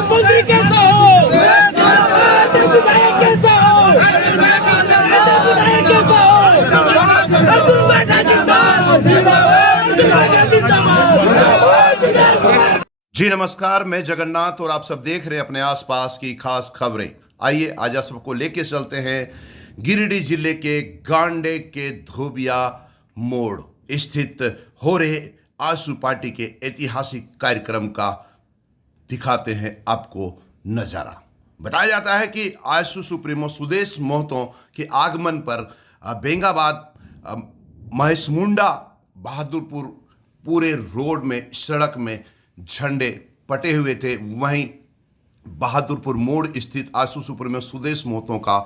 मुख्यमंत्री कैसा हो, विधायक कैसा हो, विधायक कैसा हो, अर्जुन बेटा जिंदाबाद, जिंदाबाद। जी नमस्कार, मैं जगन्नाथ और आप सब देख रहे हैं अपने आसपास की खास खबरें। आइए आज आप सबको लेके चलते हैं गिरिडीह जिले के गांडे के धोबिया मोड़ स्थित हो रहे आजसू पार्टी के ऐतिहासिक कार्यक्रम का दिखाते हैं आपको नजारा। बताया जाता है कि आजसू सुप्रीमो सुदेश महतो के आगमन पर बेंगाबाद, महेशमुंडा, बहादुरपुर पूरे रोड में, सड़क में झंडे पटे हुए थे। वहीं बहादुरपुर मोड़ स्थित आजसू सुप्रीमो सुदेश महतो का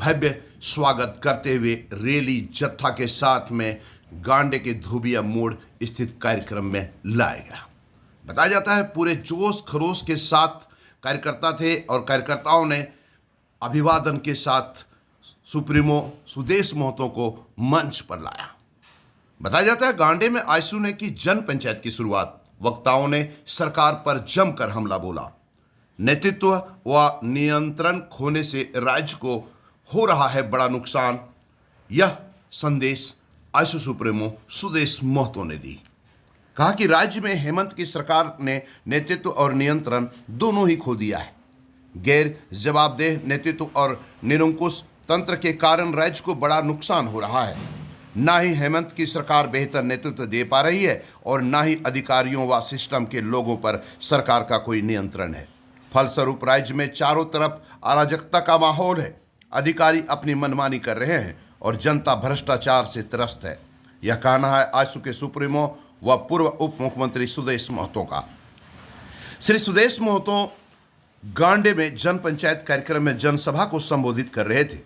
भव्य स्वागत करते हुए रैली जत्था के साथ में गांडे के धोबिया मोड़ स्थित कार्यक्रम में लाया गया। बताया जाता है पूरे जोश खरोश के साथ कार्यकर्ता थे और कार्यकर्ताओं ने अभिवादन के साथ सुप्रीमो सुदेश महतो को मंच पर लाया। बताया जाता है गांडे में आजसू ने की जन पंचायत की शुरुआत। वक्ताओं ने सरकार पर जमकर हमला बोला। नेतृत्व व नियंत्रण खोने से राज्य को हो रहा है बड़ा नुकसान, यह संदेश आजसू सुप्रीमो सुदेश महतो ने दी। कहा कि राज्य में हेमंत की सरकार ने नेतृत्व और नियंत्रण दोनों ही खो दिया है। गैर जवाबदेह नेतृत्व और निरंकुश तंत्र के कारण राज्य को बड़ा नुकसान हो रहा है। ना ही हेमंत की सरकार बेहतर नेतृत्व दे पा रही है और ना ही अधिकारियों व सिस्टम के लोगों पर सरकार का कोई नियंत्रण है। फलस्वरूप राज्य में चारों तरफ अराजकता का माहौल है। अधिकारी अपनी मनमानी कर रहे हैं और जनता भ्रष्टाचार से त्रस्त है। यह कहना है आजसू के सुप्रीमो व पूर्व उप मुख्यमंत्री सुदेश महतो का। श्री सुदेश महतो गांडे में जन पंचायत कार्यक्रम में जनसभा को संबोधित कर रहे थे।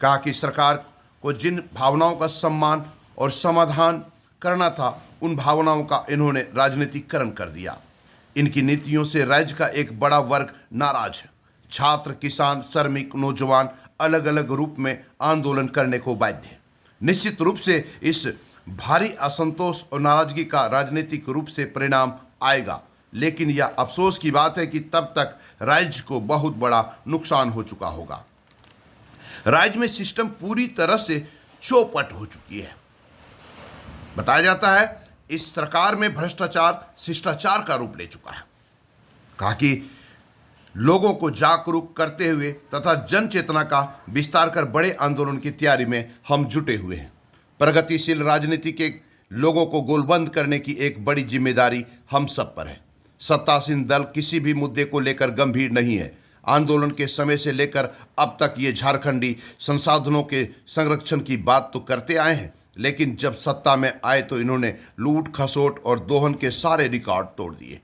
कहा कि सरकार को जिन भावनाओं का सम्मान और समाधान करना था, उन भावनाओं का इन्होंने राजनीतिकरण कर दिया। इनकी नीतियों से राज्य का एक बड़ा वर्ग नाराज है। छात्र, किसान, श्रमिक, नौजवान अलग अलग रूप में आंदोलन करने को बाध्य है। निश्चित रूप से इस भारी असंतोष और नाराजगी का राजनीतिक रूप से परिणाम आएगा, लेकिन यह अफसोस की बात है कि तब तक राज्य को बहुत बड़ा नुकसान हो चुका होगा। राज्य में सिस्टम पूरी तरह से चौपट हो चुकी है। बताया जाता है इस सरकार में भ्रष्टाचार शिष्टाचार का रूप ले चुका है। कहा कि लोगों को जागरूक करते हुए तथा जन चेतना का विस्तार कर बड़े आंदोलन की तैयारी में हम जुटे हुए हैं। प्रगतिशील राजनीति के लोगों को गोलबंद करने की एक बड़ी जिम्मेदारी हम सब पर है। सत्तासीन दल किसी भी मुद्दे को लेकर गंभीर नहीं है। आंदोलन के समय से लेकर अब तक ये झारखंडी संसाधनों के संरक्षण की बात तो करते आए हैं, लेकिन जब सत्ता में आए तो इन्होंने लूट खसोट और दोहन के सारे रिकॉर्ड तोड़ दिए।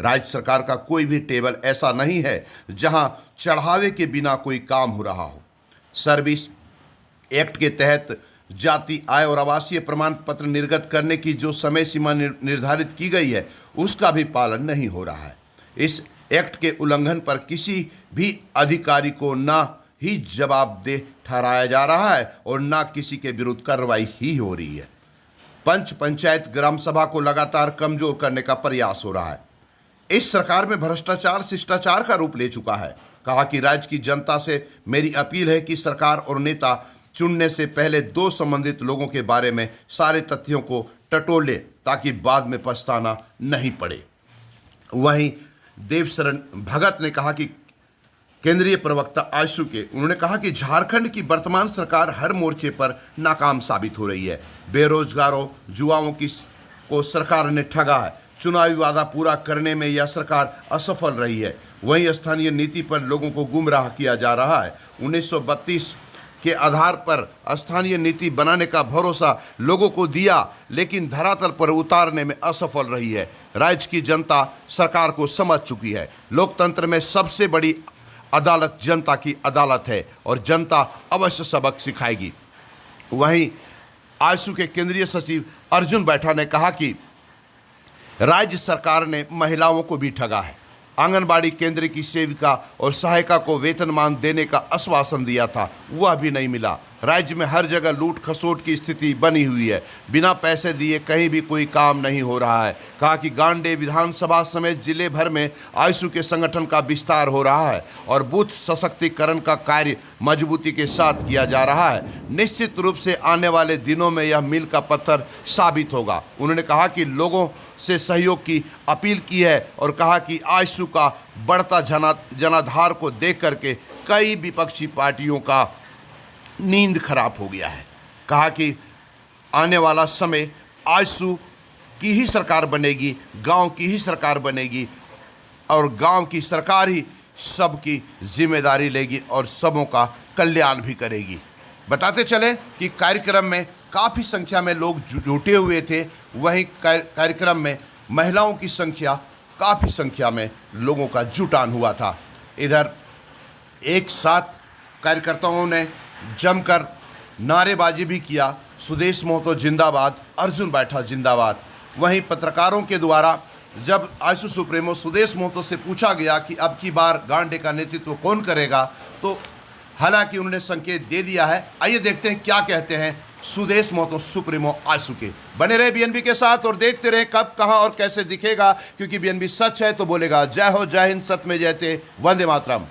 राज्य सरकार का कोई भी टेबल ऐसा नहीं है जहां चढ़ावे के बिना कोई काम हो रहा हो। सर्विस एक्ट के तहत जाति, आय और आवासीय प्रमाण पत्र निर्गत करने की जो समय सीमा निर्धारित की गई है, उसका भी पालन नहीं हो रहा है। इस एक्ट के उल्लंघन पर किसी भी अधिकारी को ना ही जवाबदेह ठहराया जा रहा है और ना किसी के विरुद्ध कार्रवाई ही हो रही है। पंचायत ग्राम सभा को लगातार कमजोर करने का प्रयास हो रहा है। इस सरकार में भ्रष्टाचार शिष्टाचार का रूप ले चुका है। कहा कि राज्य की जनता से मेरी अपील है कि सरकार और नेता चुनने से पहले दो संबंधित लोगों के बारे में सारे तथ्यों को टटोल ले, ताकि बाद में पछताना नहीं पड़े। वहीं देवशरण भगत ने कहा कि केंद्रीय प्रवक्ता आजसू के, उन्होंने कहा कि झारखंड की वर्तमान सरकार हर मोर्चे पर नाकाम साबित हो रही है। बेरोजगारों, युवाओं को सरकार ने ठगा है। चुनावी वादा पूरा करने में यह सरकार असफल रही है। वहीं स्थानीय नीति पर लोगों को गुमराह किया जा रहा है। 1932 के आधार पर स्थानीय नीति बनाने का भरोसा लोगों को दिया, लेकिन धरातल पर उतारने में असफल रही है। राज्य की जनता सरकार को समझ चुकी है। लोकतंत्र में सबसे बड़ी अदालत जनता की अदालत है और जनता अवश्य सबक सिखाएगी। वहीं आजसू के केंद्रीय सचिव अर्जुन बैठा ने कहा कि राज्य सरकार ने महिलाओं को भी ठगा है। आंगनबाड़ी केंद्र की सेविका और सहायिका को वेतनमान देने का आश्वासन दिया था, वह भी नहीं मिला। राज्य में हर जगह लूट खसोट की स्थिति बनी हुई है। बिना पैसे दिए कहीं भी कोई काम नहीं हो रहा है। कहा कि गांडे विधानसभा समेत जिले भर में आयसू के संगठन का विस्तार हो रहा है और बूथ सशक्तिकरण का कार्य मजबूती के साथ किया जा रहा है। निश्चित रूप से आने वाले दिनों में यह मील का पत्थर साबित होगा। उन्होंने कहा कि लोगों से सहयोग की अपील की है और कहा कि आयसू का बढ़ता जनाधार को देख करके कई विपक्षी पार्टियों का नींद खराब हो गया है। कहा कि आने वाला समय आयसू की ही सरकार बनेगी, गांव की ही सरकार बनेगी और गांव की सरकार ही सबकी जिम्मेदारी लेगी और सबों का कल्याण भी करेगी। बताते चले कि कार्यक्रम में काफ़ी संख्या में लोग जुटे हुए थे। वहीं कार्यक्रम में महिलाओं की संख्या काफ़ी संख्या में लोगों का जुटान हुआ था। इधर एक साथ कार्यकर्ताओं ने जमकर नारेबाजी भी किया, सुदेश महतो जिंदाबाद, अर्जुन बैठा जिंदाबाद। वहीं पत्रकारों के द्वारा जब आयसू सुप्रीमो सुदेश महतो से पूछा गया कि अब की बार गांडे का नेतृत्व कौन करेगा, तो हालांकि उन्होंने संकेत दे दिया है। आइए देखते हैं क्या कहते हैं सुदेश महतो सुप्रीमो आयसू के। बने रहे बीएनबी के साथ और देखते रहे कब कहां और कैसे दिखेगा, क्योंकि बीएनबी सच है तो बोलेगा। जय हो, जय हिंद, सत्य में जयते, वंदे मातरम।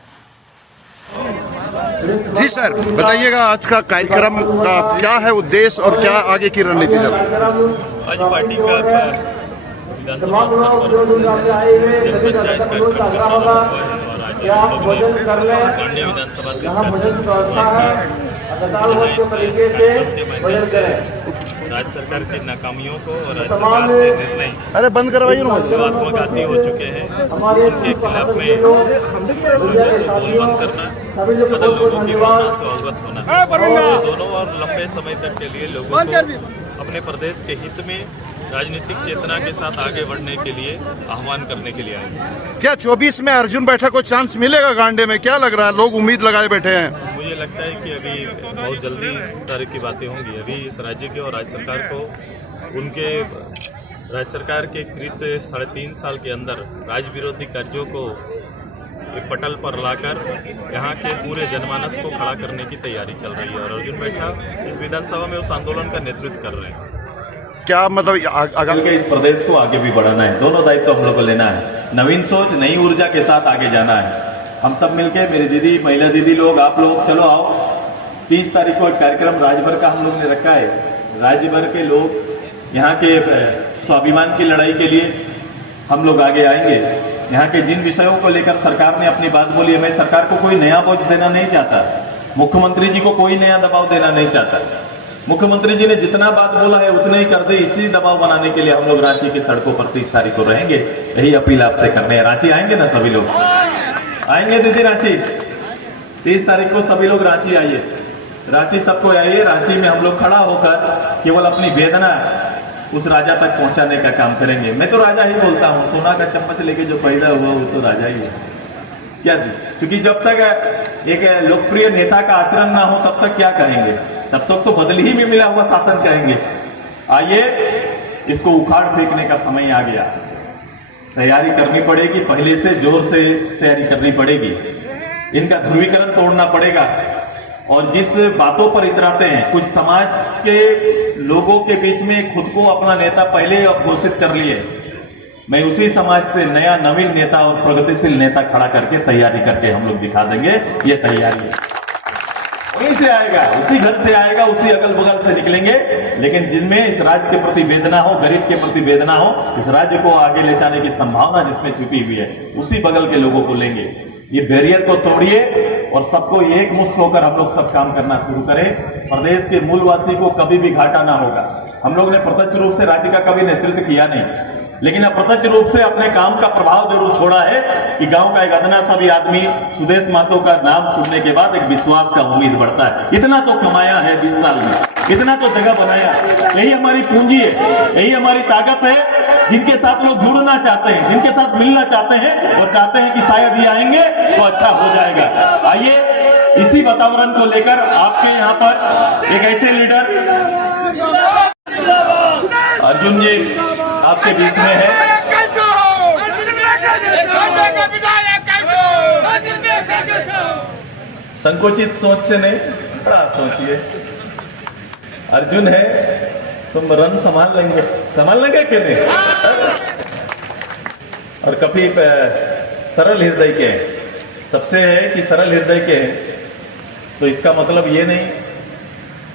जी सर, बताइएगा आज का कार्यक्रम का क्या है उद्देश्य और क्या आगे की रणनीति है? आज पार्टी का विधानसभा स्तर पर जन पंचायत कार्यक्रम करना हुआ है और आज गांडे विधानसभा से राज्य सरकार की नाकामियों को और राज्य सरकार के निर्णय अरे बंद करवाइए ना, जो आत्मघाती हो चुके हैं उनके खिलाफ में बोलबंद करना, बदल लोगों की भावना से अवगत होना, दोनों और लंबे समय तक के लिए लोगों को अपने प्रदेश के हित में राजनीतिक चेतना के साथ आगे बढ़ने के लिए आह्वान करने के लिए आए। क्या 24 में अर्जुन बैठा को चांस मिलेगा गांडे में? क्या लग रहा है, लोग उम्मीद लगाए बैठे हैं? मुझे लगता है कि अभी बहुत जल्दी इस तरह की बातें होंगी। अभी इस राज्य के और राज्य सरकार को उनके राज्य सरकार के कृत 3.5 साल के अंदर राज्य विरोधी कार्यों को एक पटल पर लाकर यहाँ के पूरे जनमानस को खड़ा करने की तैयारी चल रही है और अर्जुन बैठा इस विधानसभा में उस आंदोलन का नेतृत्व कर रहे हैं। क्या मतलब आगामी के इस प्रदेश को आगे भी बढ़ाना है, दोनों दायित्व हम लोग को लेना है। नवीन सोच, नई ऊर्जा के साथ आगे जाना है। हम सब मिलके, मेरी दीदी, महिला दीदी लोग, आप लोग चलो आओ। 30 तारीख को एक कार्यक्रम राज्य भर का हम लोग ने रखा है। राज्य भर के लोग यहाँ के स्वाभिमान की लड़ाई के लिए हम लोग आगे आएंगे। यहाँ के जिन विषयों को लेकर सरकार ने अपनी बात बोली है, मैं सरकार को कोई नया बोझ देना नहीं चाहता, मुख्यमंत्री जी को कोई नया दबाव देना नहीं चाहता। मुख्यमंत्री जी ने जितना बात बोला है उतना ही कर दे, इसी दबाव बनाने के लिए हम लोग रांची की सड़कों पर 30 तारीख को रहेंगे। यही अपील आपसे करने हैं। रांची आएंगे ना सभी लोग? आएंगे दीदी रांची? 30 तारीख को सभी लोग रांची आइए, रांची सबको आइए। रांची में हम लोग खड़ा होकर केवल अपनी वेदना उस राजा तक पहुंचाने का काम करेंगे। मैं तो राजा ही बोलता हूँ, सोना का चम्मच लेके जो पैदा हुआ वो तो राजा ही है। क्या? क्योंकि जब तक एक लोकप्रिय नेता का आचरण ना हो तब तक क्या करेंगे? तब तक तो बदल ही में मिला हुआ शासन कहेंगे। आइए, इसको उखाड़ फेंकने का समय आ गया। तैयारी करनी पड़ेगी, पहले से जोर से तैयारी करनी पड़ेगी। इनका ध्रुवीकरण तोड़ना पड़ेगा और जिस बातों पर इतराते हैं, कुछ समाज के लोगों के बीच में खुद को अपना नेता पहले घोषित कर लिए। मैं उसी समाज से नया नवीन नेता और प्रगतिशील नेता खड़ा करके तैयारी करके हम लोग दिखा देंगे। ये तैयारी है, वहीं से आएगा, उसी घर से आएगा, उसी अगल बगल से निकलेंगे। लेकिन जिनमें इस राज्य के प्रति वेदना हो, गरीब के प्रति वेदना हो, इस राज्य को आगे ले जाने की संभावना जिसमें छुपी हुई है, उसी बगल के लोगों को लेंगे। ये बैरियर को तोड़िए और सबको एक मुश्त होकर हम लोग सब काम करना शुरू करें। प्रदेश के मूलवासी को कभी भी घाटा ना होगा। हम लोग ने प्रत्यक्ष रूप से राज्य का कभी नेतृत्व किया नहीं, लेकिन अप्रत्यक्ष रूप से अपने काम का प्रभाव जरूर छोड़ा है कि गांव का एक अदना सा भी आदमी सुदेश महतो का नाम सुनने के बाद एक विश्वास का उम्मीद बढ़ता है। इतना तो कमाया है 20 साल में, इतना तो जगह बनाया। यही हमारी पूंजी है, यही हमारी ताकत है। जिनके साथ लोग जुड़ना चाहते हैं, जिनके साथ मिलना चाहते हैं और चाहते हैं कि शायद ये आएंगे तो अच्छा हो जाएगा। आइए, इसी वातावरण को लेकर आपके यहाँ पर एक ऐसे लीडर अर्जुन जी आपके बीच में है। संकोचित सोच से नहीं, बड़ा सोचिए, अर्जुन है, तुम रन संभाल लेंगे कि नहीं? और कभी सरल हृदय के हैं, सबसे है कि सरल हृदय के हैं, तो इसका मतलब ये नहीं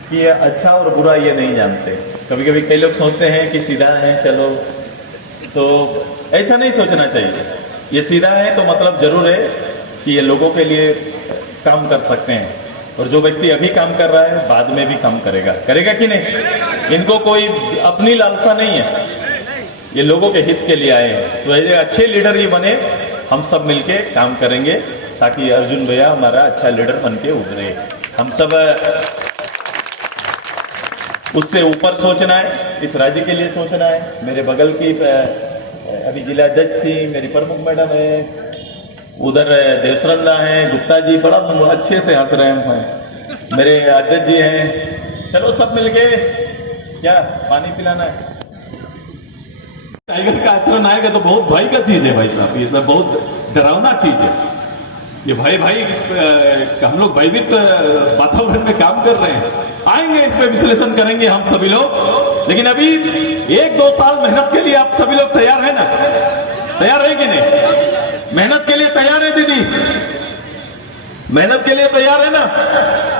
कि ये अच्छा और बुरा ये नहीं जानते। कभी कभी कई लोग सोचते हैं कि सीधा है चलो, तो ऐसा नहीं सोचना चाहिए। ये सीधा है तो मतलब जरूर है कि ये लोगों के लिए काम कर सकते हैं, और जो व्यक्ति अभी काम कर रहा है बाद में भी काम करेगा कि नहीं? इनको कोई अपनी लालसा नहीं है, ये लोगों के हित के लिए आए हैं। तो ऐसे अच्छे लीडर ये बने, हम सब मिलके काम करेंगे ताकि अर्जुन भैया हमारा अच्छा लीडर बन के उभरे। हम सब उससे ऊपर सोचना है, इस राज्य के लिए सोचना है। मेरे बगल की अभी जिला जज थी, मेरी प्रमुख मैडम है, उधर देवसरंदा है, गुप्ता जी बड़ा अच्छे से हंस रहे हैं, मेरे अध्यक्ष जी हैं। चलो सब मिलके क्या पानी पिलाना है। टाइगर का आचरण आएगा तो बहुत भय का चीज है भाई साहब, ये सब बहुत डरावना चीज है। ये भाई हम लोग भयभीत वातावरण में काम कर रहे हैं, आएंगे इस पे विश्लेषण करेंगे हम सभी लोग। लेकिन अभी 1-2 साल मेहनत के लिए आप सभी लोग तैयार है ना? तैयार है कि नहीं? मेहनत के लिए तैयार है दीदी? मेहनत के लिए तैयार है ना?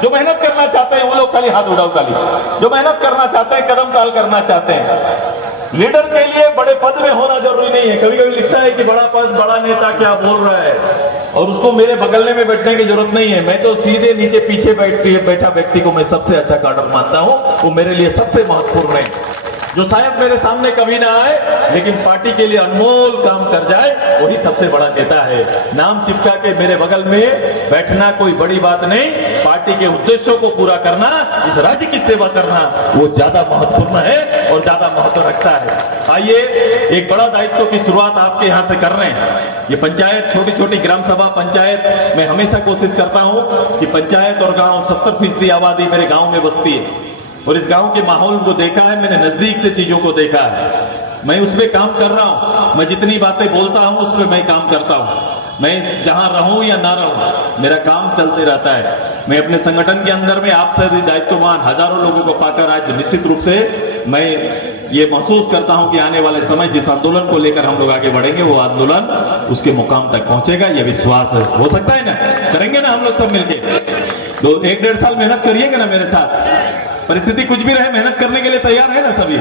जो मेहनत करना चाहते हैं वो लोग खाली हाथ उठाओ, खाली जो मेहनत करना चाहते हैं, कदम ताल करना चाहते हैं। लीडर के लिए बड़े पद में होना जरूरी नहीं है। कभी कभी लिखता है कि बड़ा पद, बड़ा नेता क्या बोल रहा है, और उसको मेरे बगलने में बैठने की जरूरत नहीं है। मैं तो सीधे नीचे पीछे बैठा व्यक्ति को मैं सबसे अच्छा कार्डर मानता हूं, वो मेरे लिए सबसे महत्वपूर्ण है। जो शायद मेरे सामने कभी ना आए लेकिन पार्टी के लिए अनमोल काम कर जाए, वही सबसे बड़ा नेता है। नाम चिपका के मेरे बगल में बैठना कोई बड़ी बात नहीं, पार्टी के उद्देश्यों को पूरा करना, इस राज्य की सेवा करना, वो ज्यादा महत्वपूर्ण है और ज्यादा महत्व रखता है। आइए, एक बड़ा दायित्व की शुरुआत आपके यहाँ से कर रहे हैं। ये पंचायत, छोटी छोटी ग्राम सभा पंचायत, मैं हमेशा कोशिश करता हूं कि पंचायत और गांव, 70% आबादी मेरे गांव में बसती है, और इस गांव के माहौल को देखा है मैंने, नजदीक से चीजों को देखा है। मैं उस पर काम कर रहा हूं, मैं जितनी बातें बोलता हूं उस पर मैं काम करता हूं। मैं जहां रहूं या ना रहूं, मेरा काम चलते रहता है। मैं अपने संगठन के अंदर में आपसे दायित्ववान हजारों लोगों को पाकर आज निश्चित रूप से मैं ये महसूस करता हूं कि आने वाले समय जिस आंदोलन को लेकर हम लोग आगे बढ़ेंगे, वो आंदोलन उसके मुकाम तक पहुंचेगा, ये विश्वास हो सकता है ना? करेंगे ना हम लोग सब मिलके? तो 1-1.5 साल मेहनत करिएगा ना मेरे साथ? परिस्थिति कुछ भी रहे, मेहनत करने के लिए तैयार है ना सभी?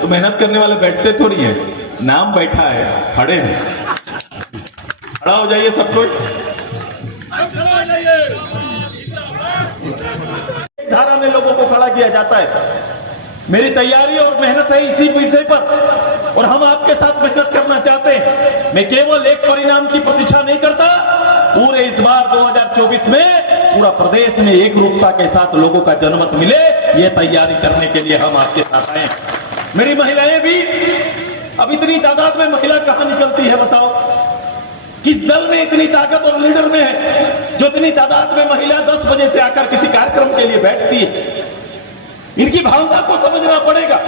तो मेहनत करने वाले बैठते थोड़ी है, नाम बैठा है, खड़े हैं। खड़ा हो जाइए सब कोई। धारा में लोगों को खड़ा किया जाता है। मेरी तैयारी और मेहनत है इसी विषय पर, और हम आपके साथ मेहनत करना चाहते हैं। मैं केवल एक परिणाम की प्रतीक्षा नहीं करता, पूरे इस बार 2024 में पूरा प्रदेश में एक रूपता के साथ लोगों का जनमत मिले, ये तैयारी करने के लिए हम आपके साथ आए। मेरी महिलाएं भी, अब इतनी तादाद में महिला कहां निकलती है बताओ? किस दल में इतनी ताकत और लीडर में है जो इतनी तादाद में महिला 10 बजे से आकर किसी कार्यक्रम के लिए बैठती है? इनकी भावना को समझना पड़ेगा।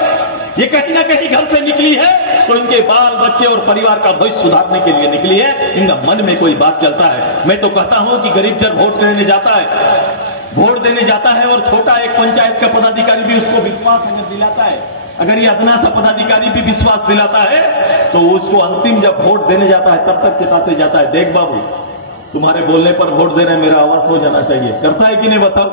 ये कहीं ना कहीं घर से निकली है तो इनके बाल बच्चे और परिवार का भविष्य सुधारने के लिए निकली है। इनका मन में कोई बात चलता है। मैं तो कहता हूं कि गरीब जब वोट देने जाता है और छोटा एक पंचायत का पदाधिकारी भी उसको विश्वास अगर दिलाता है, अगर ये अदना सा पदाधिकारी भी विश्वास दिलाता है, तो उसको अंतिम जब वोट देने जाता है तब तक चेताते जाता है, देख बाबू तुम्हारे बोलने पर वोट दे रहे, मेरा आवाज हो जाना चाहिए। करता है कि नहीं बताओ?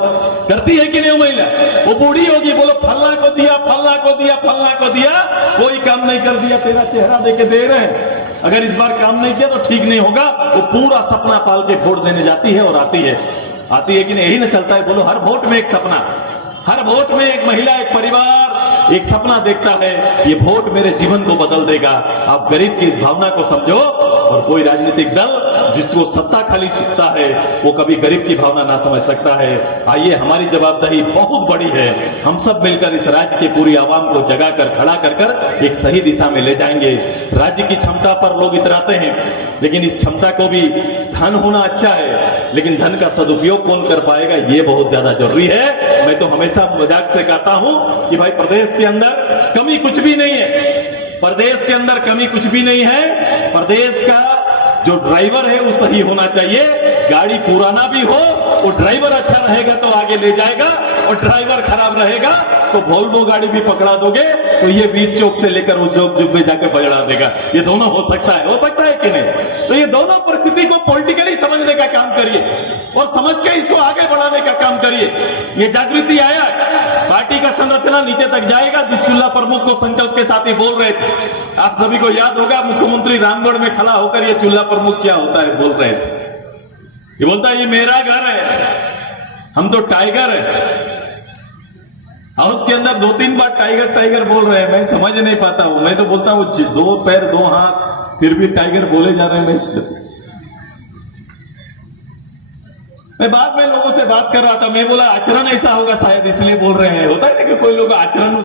करती है कि नहीं? महिला वो बूढ़ी होगी, बोलो फलना को दिया, फलना को दिया, फलना को दिया, कोई काम नहीं कर दिया, तेरा चेहरा देके दे रहे हैं। अगर इस बार काम नहीं किया तो ठीक नहीं होगा। वो पूरा सपना पाल के वोट देने जाती है और आती है कि नहीं? यही ना चलता है? बोलो, हर वोट में एक सपना, हर वोट में एक महिला, एक परिवार एक सपना देखता है, ये वोट मेरे जीवन को बदल देगा। आप गरीब की इस भावना को समझो, और कोई राजनीतिक दल जिसको सत्ता खाली सुखता है वो कभी गरीब की भावना ना समझ सकता है। आइए, हमारी जवाबदेही बहुत बड़ी है। हम सब मिलकर इस राज्य की पूरी आवाम को जगाकर खड़ा कर एक सही दिशा में ले जाएंगे। राज्य की क्षमता पर लोग इतराते हैं, लेकिन इस क्षमता को भी, धन होना अच्छा है, लेकिन धन का सदुपयोग कौन कर पाएगा ये बहुत ज्यादा जरूरी है। मैं तो हमेशा मजाक से कहता हूं कि भाई प्रदेश के अंदर कमी कुछ भी नहीं है, प्रदेश के अंदर कमी कुछ भी नहीं है। प्रदेश का जो ड्राइवर है वो सही होना चाहिए। गाड़ी पुराना भी हो, वो ड्राइवर अच्छा रहेगा तो आगे ले जाएगा, और ड्राइवर खराब रहेगा तो वोल्वो गाड़ी भी पकड़ा दोगे तो ये 20 चौक से लेकर उस चौक में जाकर पकड़ा देगा। ये दोनों हो सकता है कि नहीं? तो ये दोनों परिस्थिति को पॉलिटिकली समझने का काम करिए और समझ के इसको आगे बढ़ाने का काम करिए। ये जागृति आया, पार्टी का संरचना नीचे तक जाएगा। जिस चुल्ला प्रमुख को संकल्प के साथ ही बोल रहे थे, आप सभी को याद होगा, मुख्यमंत्री रामगढ़ में खड़ा होकर ये चुल्ला प्रमुख क्या होता है बोल रहे थे। ये बोलता है ये मेरा घर है, हम तो टाइगर है। हाउस के अंदर 2-3 बार टाइगर टाइगर बोल रहे हैं, मैं समझ नहीं पाता हूं। मैं तो बोलता हूं 2 पैर 2 हाथ, फिर भी टाइगर बोले जा रहे हैं। मैं बाद में लोगों से बात कर रहा था, मैं बोला आचरण ऐसा होगा शायद इसलिए बोल रहे हैं। होता है ना कि कोई लोग आचरण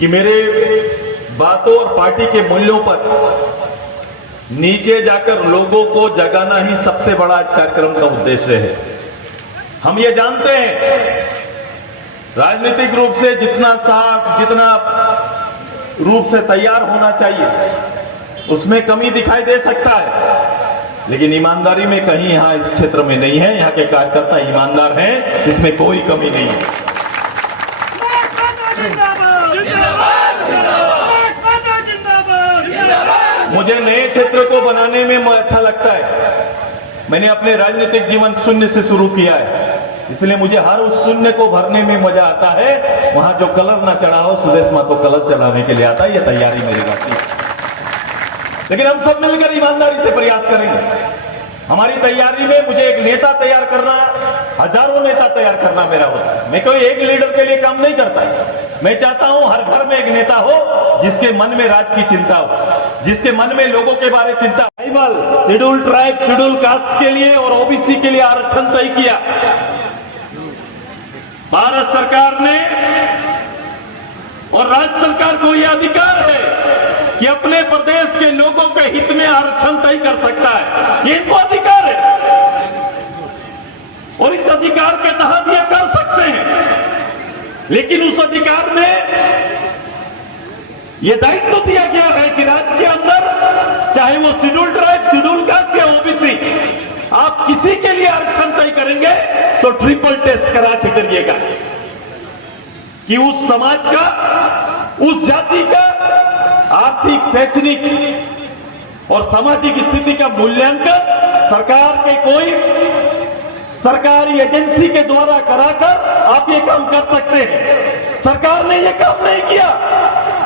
कि मेरे बातों और पार्टी के मूल्यों पर नीचे जाकर लोगों को जगाना ही सबसे बड़ा आज कार्यक्रम का उद्देश्य है। हम ये जानते हैं राजनीतिक रूप से जितना साफ, जितना रूप से तैयार होना चाहिए उसमें कमी दिखाई दे सकता है, लेकिन ईमानदारी में कहीं यहां इस क्षेत्र में नहीं है। यहां के कार्यकर्ता ईमानदार हैं, इसमें कोई कमी नहीं है। मुझे नए क्षेत्र को बनाने में अच्छा लगता है। मैंने अपने राजनीतिक जीवन शून्य से शुरू किया है, इसलिए मुझे हर उस शून्य को भरने में मजा आता है। वहां जो कलर ना चढ़ा हो, सुदेश मां तो कलर चढ़ाने के लिए आता है। यह तैयारी मेरी बात है, लेकिन हम सब मिलकर ईमानदारी से प्रयास करेंगे। हमारी तैयारी में मुझे एक नेता तैयार करना, हजारों नेता तैयार करना मेरा होता है। मैं कोई एक लीडर के लिए काम नहीं करता। मैं चाहता हूं हर घर में एक नेता हो जिसके मन में राज की चिंता हो, जिसके मन में लोगों के बारे चिंता। Tribal, schedule tribe, schedule caste के लिए और ओबीसी के लिए आरक्षण तय किया भारत सरकार ने, और राज्य सरकार को यह अधिकार है कि अपने प्रदेश के लोगों के हित में आरक्षण तय कर सकता है। ये इनको अधिकार है और इस अधिकार के तहत ये कर सकते हैं, लेकिन उस अधिकार में यह दायित्व दिया गया है कि राज्य के अंदर चाहे वो शेड्यूल ट्राइब, शेड्यूल कास्ट या ओबीसी, आप किसी के लिए आरक्षण तय करेंगे तो ट्रिपल टेस्ट करा के करिएगा कि उस समाज का, उस जाति का आर्थिक, शैक्षणिक और सामाजिक स्थिति का मूल्यांकन सरकार के कोई सरकारी एजेंसी के द्वारा कराकर आप ये काम कर सकते हैं। सरकार ने ये काम नहीं किया।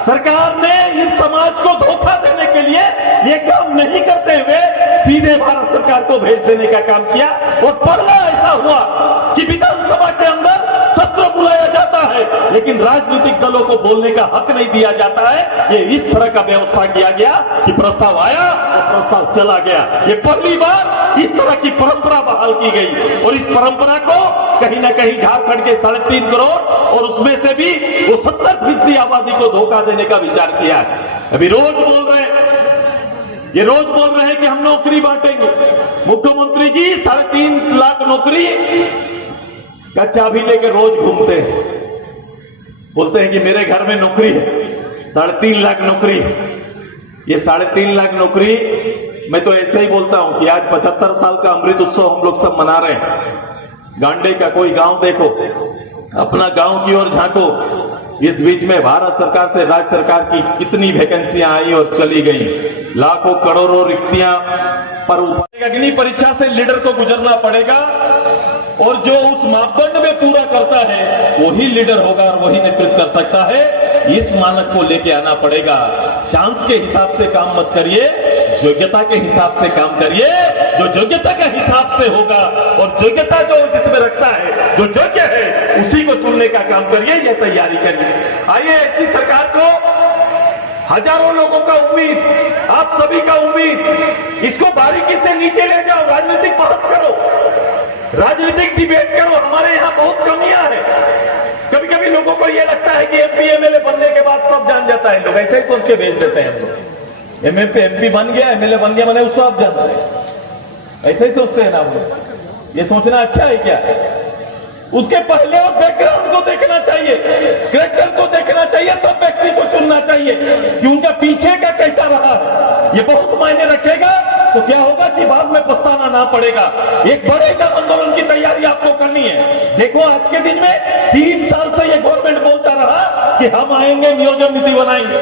सरकार ने इन समाज को धोखा देने के लिए ये काम नहीं करते हुए सीधे भारत सरकार को भेज देने का काम किया। और पहला ऐसा हुआ कि विधानसभा के अंदर सत्र बुलाया जाता है, लेकिन राजनीतिक दलों को बोलने का हक नहीं दिया जाता है। ये इस तरह का व्यवस्था किया गया कि प्रस्ताव आया और प्रस्ताव चला गया। ये पहली बार इस तरह की परंपरा बहाल की गई, और इस परंपरा को कहीं ना कहीं झारखंड के 3.5 करोड़ और उसमें से भी वो 70% आबादी को धोखा देने का विचार किया है। अभी रोज बोल रहे हैं, ये रोज बोल रहे हैं कि हम नौकरी बांटेंगे। मुख्यमंत्री जी 3.5 लाख नौकरी का चाबी लेकर रोज घूमते हैं, बोलते हैं कि मेरे घर में नौकरी है, 3.5 लाख नौकरी। ये 3.5 लाख नौकरी मैं तो ऐसे ही बोलता हूं कि आज 75 साल का अमृत उत्सव हम लोग सब मना रहे हैं। गांडे का कोई गांव देखो, अपना गांव की ओर झांको। इस बीच में भारत सरकार से राज्य सरकार की कितनी वैकेंसियां आई और चली गई, लाखों करोड़ों रिक्तियां पर अग्नि परीक्षा से लीडर को गुजरना पड़ेगा, और जो उस मापदंड में पूरा करता है वही लीडर होगा और वही नेतृत्व कर सकता है। इस मानक को लेके आना पड़ेगा। चांस के हिसाब से काम मत करिए, योग्यता के हिसाब से काम करिए। जो योग्यता के हिसाब से होगा और योग्यता जो जिसमें रखता है, जो योग्य है, उसी को चुनने का काम करिए। यह तैयारी करिए। आइए, ऐसी सरकार को हजारों लोगों का उम्मीद, आप सभी का उम्मीद, इसको बारीकी से नीचे ले जाओ। राजनीतिक बहस करो, राजनीतिक डिबेट करो। हमारे यहाँ बहुत कमियां हैं। कभी कभी लोगों को यह लगता है कि एमपी एमएलए बनने के बाद सब जान जाता है। लोग ऐसे ही सोच के भेज देते हैं। हम लोग एमपी बन गया, एमएलए बन गया, मैंने उसको आप जानते हैं, ऐसे ही सोचते हैं ना हम लोग। ये सोचना अच्छा है क्या? उसके पहले और बैकग्राउंड को देखना चाहिए, कैरेक्टर को देखना चाहिए, तब व्यक्ति को चुनना चाहिए कि उनका पीछे का कैसा रहा ये बहुत मायने रखेगा। तो क्या होगा कि बाद में पछताना ना पड़ेगा। एक बड़े जन आंदोलन की तैयारी आपको करनी है। देखो आज के दिन में 3 साल से ये गवर्नमेंट बोलता रहा कि हम आएंगे, नियोजन नीति बनाएंगे,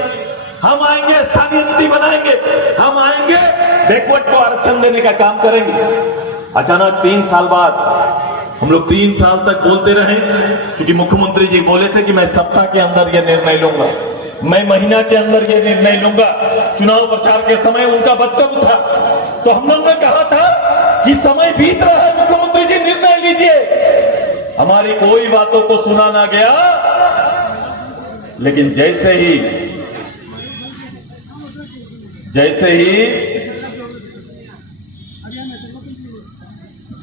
हम आएंगे, स्थानीय नीति बनाएंगे, हम आएंगे, बैकवर्ड को आरक्षण देने का काम करेंगे। अचानक 3 साल बाद हम लोग 3 साल तक बोलते रहे, क्योंकि मुख्यमंत्री जी बोले थे कि मैं सप्ताह के अंदर यह निर्णय लूंगा, मैं महीना के अंदर यह निर्णय लूंगा। चुनाव प्रचार के समय उनका वक्तव्य था, तो हम लोगों ने कहा था कि समय बीत रहा है, मुख्यमंत्री जी निर्णय लीजिए। हमारी कोई बातों को सुना ना गया, लेकिन जैसे ही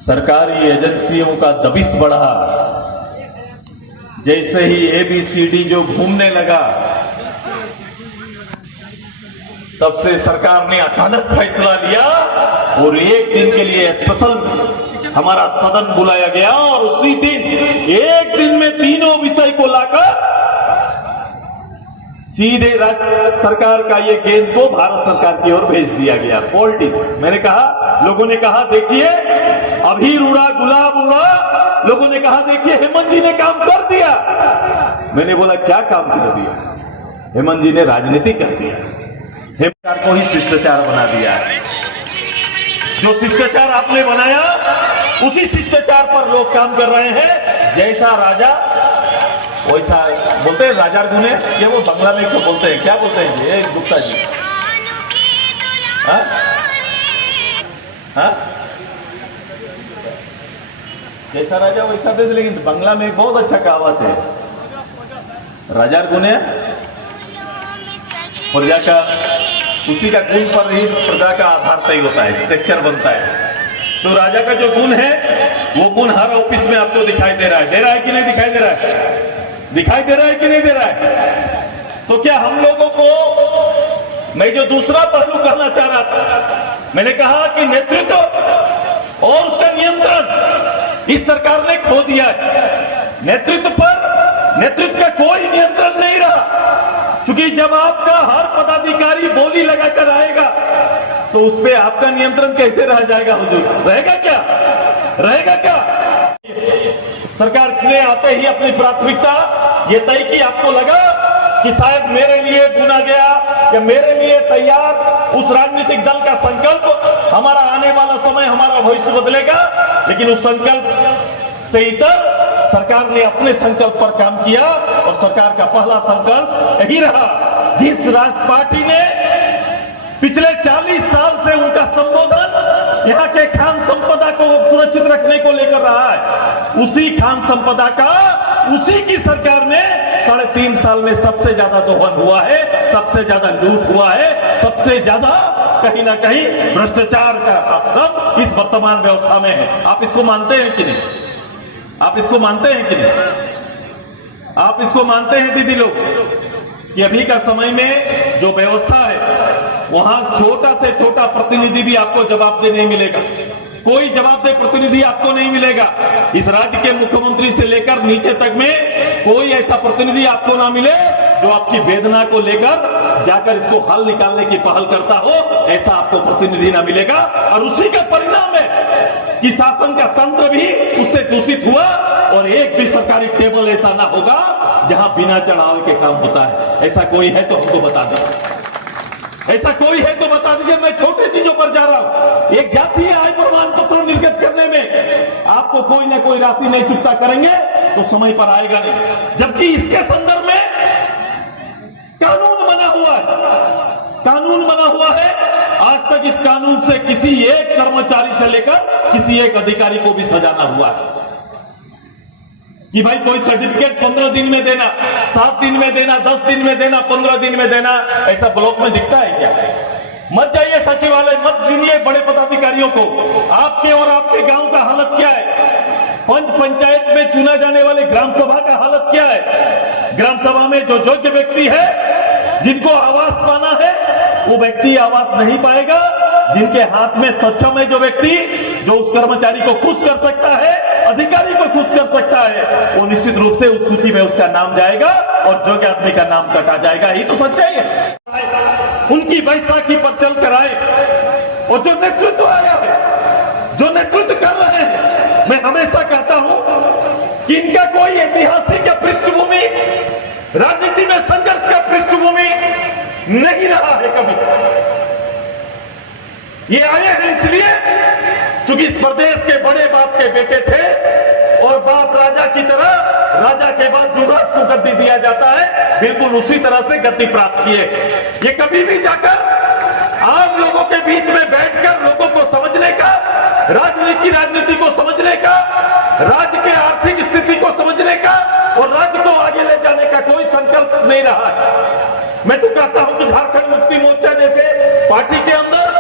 सरकारी एजेंसियों का दबिश बढ़ा, जैसे ही ABCD जो घूमने लगा, तब से सरकार ने अचानक फैसला लिया और एक दिन के लिए स्पेशल हमारा सदन बुलाया गया और उसी दिन एक दिन में तीनों विषय को लाकर सीधे राज्य सरकार का ये गेंद को भारत सरकार की ओर भेज दिया गया। पॉलिटिक्स, मैंने कहा, लोगों ने कहा देखिए अभी उड़ा गुलाब उड़ा, लोगों ने कहा देखिए हेमंत जी ने काम कर दिया। मैंने बोला क्या काम कर दिया? हेमंत जी ने राजनीति कर दिया, हेमंत को ही शिष्टाचार बना दिया। जो शिष्टाचार आपने बनाया उसी शिष्टाचार पर लोग काम कर रहे हैं। जैसा राजा वैसा, बोलते हैं राजा गुने, ये वो बंगला में तो बोलते हैं, क्या बोलते हैं ये गुप्ता जी? हाँ? जैसा राजा वैसा दे, लेकिन बंगला में एक बहुत अच्छा कहावत है, राजा गुने प्रजा का, उसी का गुण पर ही प्रजा का आधार तय होता है, स्ट्रक्चर बनता है। तो राजा का जो गुण है वो गुण हर ऑफिस में आपको दिखाई दे रहा है कि नहीं दिखाई दे रहा है? दिखाई दे रहा है कि नहीं दे रहा है? तो क्या हम लोगों को, मैं जो दूसरा पहलू कहना चाह रहा था, मैंने कहा कि नेतृत्व और उसका नियंत्रण इस सरकार ने खो दिया है। नेतृत्व का कोई नियंत्रण नहीं रहा, क्योंकि जब आपका हर पदाधिकारी बोली लगाकर आएगा तो उस पर आपका नियंत्रण कैसे रह जाएगा? हुजूर, रहेगा क्या? सरकार ने आते ही अपनी प्राथमिकता ये तय की, आपको लगा कि शायद मेरे लिए चुना गया या मेरे लिए तैयार उस राजनीतिक दल का संकल्प, हमारा आने वाला समय, हमारा भविष्य बदलेगा, लेकिन उस संकल्प से इतर सरकार ने अपने संकल्प पर काम किया और सरकार का पहला संकल्प यही रहा। जिस राष्ट्र पार्टी ने पिछले 40 साल से उनका संबोधन यहाँ के खान संपदा को सुरक्षित रखने को लेकर रहा है, उसी खान संपदा का, उसी की सरकार ने 3.5 साल में सबसे ज्यादा दोहन हुआ है, सबसे ज्यादा लूट हुआ है, सबसे ज्यादा कहीं ना कहीं भ्रष्टाचार का रंग इस वर्तमान व्यवस्था में है। आप इसको मानते हैं कि नहीं? आप इसको मानते हैं कि नहीं? आप इसको मानते हैं दीदी लोग कि अभी का समय में जो व्यवस्था है वहां छोटा से छोटा प्रतिनिधि भी आपको जवाबदेह नहीं मिलेगा, कोई जवाबदेह प्रतिनिधि आपको नहीं मिलेगा। इस राज्य के मुख्यमंत्री से लेकर नीचे तक में कोई ऐसा प्रतिनिधि आपको ना मिले जो आपकी वेदना को लेकर जाकर इसको हल निकालने की पहल करता हो, ऐसा आपको प्रतिनिधि ना मिलेगा। और उसी का परिणाम है कि शासन का तंत्र भी उससे दूषित हुआ और एक भी सरकारी टेबल ऐसा ना होगा जहां बिना चढ़ावे के काम होता है। ऐसा कोई है तो हमको बता दें, ऐसा कोई है तो बता दीजिए। मैं छोटे चीजों पर जा रहा हूं, एक जातीय आय प्रमाण पत्र निर्गत करने में आपको कोई ना कोई राशि नहीं चुकता करेंगे तो समय पर आएगा नहीं, जबकि इसके संदर्भ में कानून बना हुआ है। आज तक इस कानून से किसी एक कर्मचारी से लेकर किसी एक अधिकारी को भी सजा ना हुआ है कि भाई कोई सर्टिफिकेट 15 दिन में देना, 7 दिन में देना, 10 दिन में देना, 15 दिन में देना, ऐसा ब्लॉक में दिखता है क्या? मत जाइए सचिवालय, मत चुनिए बड़े पदाधिकारियों को। आपके और आपके गांव का हालत क्या है? पंचायत में चुना जाने वाले ग्राम सभा का हालत क्या है? ग्राम सभा में जो योग्य व्यक्ति है, जिनको आवास पाना है, वो व्यक्ति आवास नहीं पाएगा। जिनके हाथ में सक्षम है जो व्यक्ति, जो उस कर्मचारी को खुश कर सकता है, अधिकारी को खुश कर सकता है, वो निश्चित रूप से उस सूची में उसका नाम जाएगा और योग्य आदमी का नाम कटा जाएगा। यही तो सच्चाई है। उनकी बैसाखी पर चलकर आए और जो नेतृत्व आया है, जो नेतृत्व कर रहे हैं, मैं हमेशा कहता हूं कि इनका कोई ऐतिहासिक या पृष्ठभूमि, राजनीति में संघर्ष का पृष्ठभूमि नहीं रहा है कभी। ये आए हैं इसलिए क्योंकि इस प्रदेश के बड़े बाप के बेटे थे और बाप राजा की तरह, राजा के बाद युवराज को गद्दी दिया जाता है, बिल्कुल उसी तरह से गद्दी प्राप्त किए। ये कभी भी जाकर आम लोगों के बीच में बैठकर लोगों को समझने का, राजनीति को समझने का, राज्य के आर्थिक स्थिति को समझने का और राज्य को आगे ले जाने का कोई संकल्प नहीं रहा है। मैं तो कहता हूं कि झारखंड मुक्ति मोर्चा जैसे पार्टी के अंदर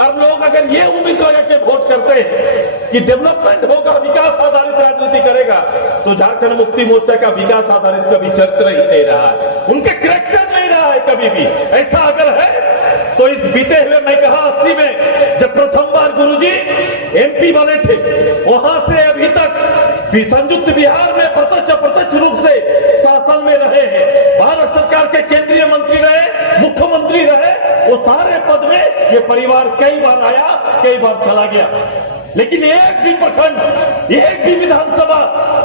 अब लोग अगर ये उम्मीद लगा के वोट करते हैं कि डेवलपमेंट होगा, विकास आधारित राजनीति करेगा, तो झारखंड मुक्ति मोर्चा का विकास आधारित कभी चरित्र ही नहीं रहा है, उनके कैरेक्टर नहीं रहा है कभी भी। ऐसा अगर है तो इस बीते हुए, मैं कहा 80 में जब प्रथम बार गुरुजी एमपी बने थे, वहां से अभी तक संयुक्त बिहार में प्रत्यक्ष अप्रत्यक्ष रूप से शासन में रहे हैं, भारत सरकार के केंद्रीय मंत्री रहे, मुख्यमंत्री रहे, वो सारे पद में ये परिवार कई बार आया, कई बार चला गया, लेकिन एक भी प्रखंड, एक भी विधानसभा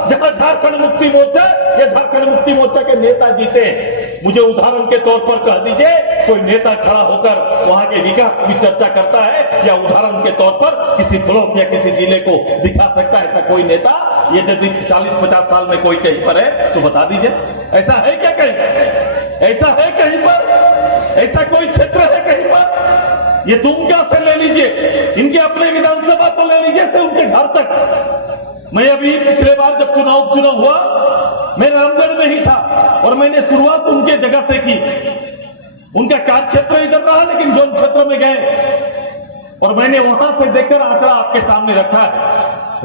जहां झारखंड मुक्ति मोर्चा या झारखंड मुक्ति मोर्चा के नेता जीते हैं, मुझे उदाहरण के तौर पर कह दीजिए कोई नेता खड़ा होकर वहां के विकास की चर्चा करता है या उदाहरण के तौर पर किसी ब्लॉक या किसी जिले को दिखा सकता है ऐसा कोई नेता? ये यदि 40-50 साल में कोई कहीं पर है तो बता दीजिए, ऐसा है क्या कहीं? ऐसा है कहीं पर? ऐसा कोई क्षेत्र है कहीं पर? ये दुमका से ले लीजिए, इनके अपने विधानसभा को ले लीजिए, से उनके घर तक। मैं अभी पिछले बार जब चुनाव हुआ, मैं रामगढ़ में ही था और मैंने शुरुआत उनके जगह से की। उनका कार्य क्षेत्र इधर रहा, लेकिन जोन क्षेत्र में गए और मैंने वहां से देखकर आंकड़ा आपके सामने रखा है।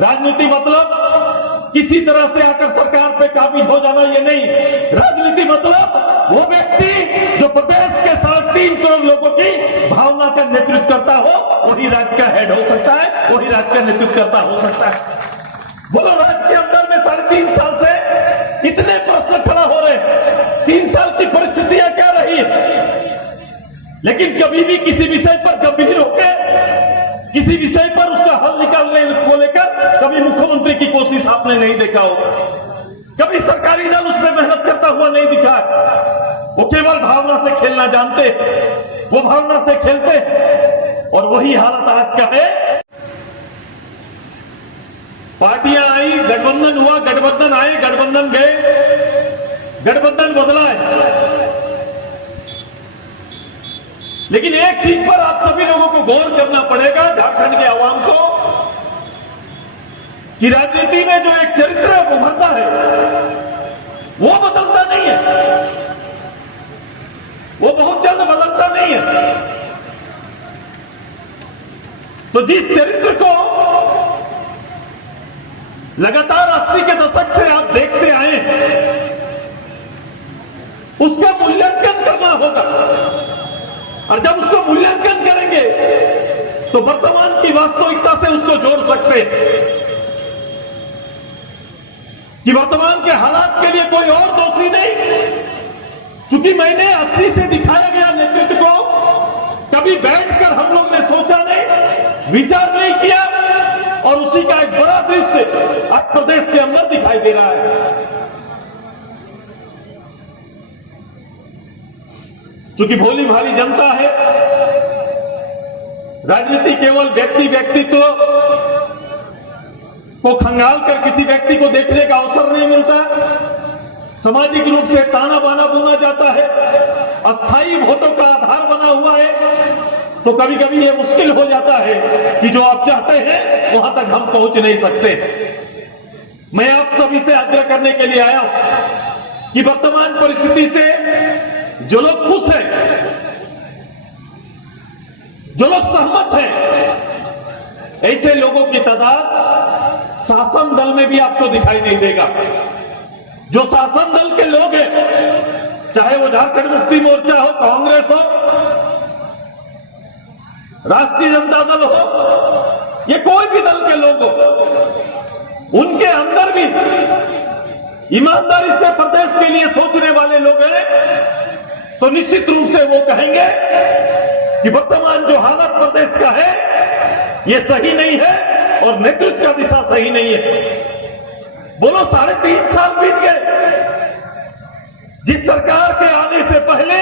राजनीति मतलब किसी तरह से आकर सरकार पे काबिज हो जाना, ये नहीं। राजनीति मतलब वो व्यक्ति जो प्रदेश के 3.5 करोड़ लोगों की भावना का नेतृत्व करता हो, वही राज्य का हेड हो सकता है, वही राज्य का नेतृत्व करता हो सकता है। बोलो, राज्य के अंदर में 3.5 साल से इतने प्रश्न खड़ा हो रहे हैं, 3 साल की परिस्थितियां क्या रही है, लेकिन कभी भी किसी विषय पर गंभीर होकर, किसी विषय पर उसका हल निकालने को लेकर कभी मुख्यमंत्री की कोशिश आपने नहीं देखा हो, कभी सरकारी दल उसमें मेहनत करता हुआ नहीं दिखा। वो केवल भावना से खेलना जानते, वो भावना से खेलते हैं और वही हालत आज का है। पार्टियां आई, गठबंधन हुआ, गठबंधन आए, गठबंधन गए, गठबंधन बदला है, लेकिन एक चीज पर आप सभी लोगों को गौर करना पड़ेगा, झारखंड के आवाम को, कि राजनीति में जो एक चरित्र उभरता है वो बदलता नहीं है, वो बहुत जल्द बदलता नहीं है। तो जिस चरित्र को लगातार 80 के दशक से आप देखते आए हैं, उसका मूल्यांकन करना होगा और जब उसको मूल्यांकन करेंगे तो वर्तमान की वास्तविकता से उसको जोड़ सकते हैं कि वर्तमान के हालात के लिए कोई और दोषी नहीं। क्योंकि मैंने 80 से दिखाया गया नेतृत्व को कभी बैठकर हम लोग ने सोचा नहीं, विचार नहीं किया और उसी का एक बड़ा दृश्य आज प्रदेश के अंदर दिखाई दे रहा है। क्योंकि भोली भाली जनता है, राजनीति केवल व्यक्तित्व को खंगाल कर किसी व्यक्ति को देखने का अवसर नहीं मिलता, सामाजिक रूप से ताना बाना बुना जाता है, अस्थायी वोटों का आधार बना हुआ है, तो कभी कभी ये मुश्किल हो जाता है कि जो आप चाहते हैं वहां तक हम पहुंच नहीं सकते। मैं आप सभी से आग्रह करने के लिए आया हूं कि वर्तमान परिस्थिति से जो लोग खुश हैं, जो लोग सहमत हैं, ऐसे लोगों की तादाद शासन दल में भी आपको दिखाई नहीं देगा। जो शासन दल के लोग हैं, चाहे वो झारखंड मुक्ति मोर्चा हो, कांग्रेस हो, राष्ट्रीय जनता दल हो, ये कोई भी दल के लोग हो, उनके अंदर भी ईमानदारी से प्रदेश के लिए सोचने वाले लोग हैं, तो निश्चित रूप से वो कहेंगे कि वर्तमान जो हालत प्रदेश का है ये सही नहीं है और नेतृत्व का दिशा सही नहीं है। बोलो 3.5 साल बीत गए। जिस सरकार के आने से पहले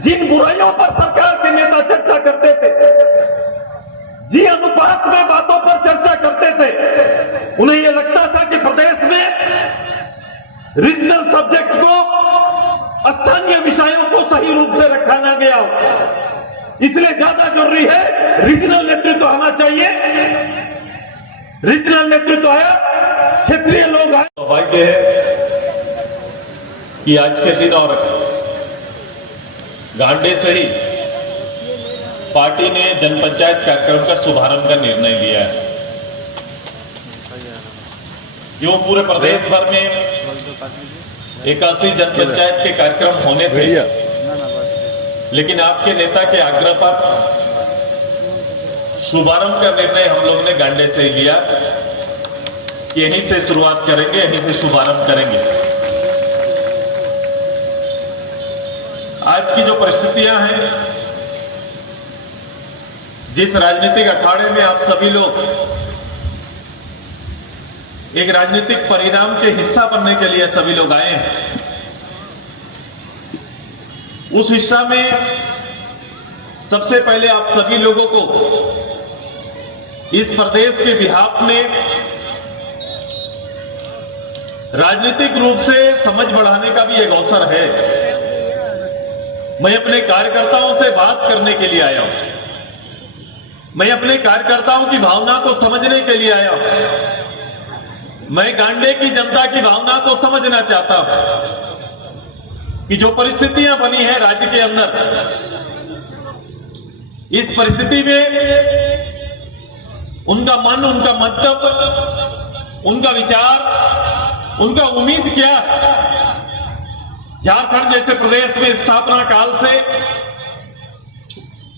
जिन बुराइयों पर सरकार के नेता चर्चा करते थे, जी अनुपात में बातों पर चर्चा करते थे, उन्हें यह लगता था कि प्रदेश में रीजनल सब्जेक्ट को, स्थानीय विषयों को सही रूप से रखा ना गया हो। इसलिए ज्यादा जरूरी है रीजनल नेतृत्व आना चाहिए। रीजनल नेतृत्व आया, क्षेत्रीय लोग आए। सौभाग्य है कि आज के दिन और गांडे से ही पार्टी ने जनपंचायत कार्यक्रम का शुभारंभ का निर्णय लिया है। जो पूरे प्रदेश भर में 81 जनपंचायत के कार्यक्रम होने थे, लेकिन आपके नेता के आग्रह पर शुभारंभ का निर्णय हम लोगों ने गांडे से लिया कि यहीं से शुरुआत करेंगे, यहीं से शुभारंभ करेंगे। आज की जो परिस्थितियां हैं, जिस राजनीतिक अखाड़े में आप सभी लोग एक राजनीतिक परिणाम के हिस्सा बनने के लिए सभी लोग आए हैं, उस हिस्सा में सबसे पहले आप सभी लोगों को इस प्रदेश के बिहाफ में राजनीतिक रूप से समझ बढ़ाने का भी एक अवसर है। मैं अपने कार्यकर्ताओं से बात करने के लिए आया हूं। मैं अपने कार्यकर्ताओं की भावना को समझने के लिए आया हूं। मैं गांडे की जनता की भावना को समझना चाहता हूं कि जो परिस्थितियां बनी है राज्य के अंदर, इस परिस्थिति में उनका मन, उनका मतलब, उनका विचार, उनका उम्मीद क्या है। झारखंड जैसे प्रदेश में स्थापना काल से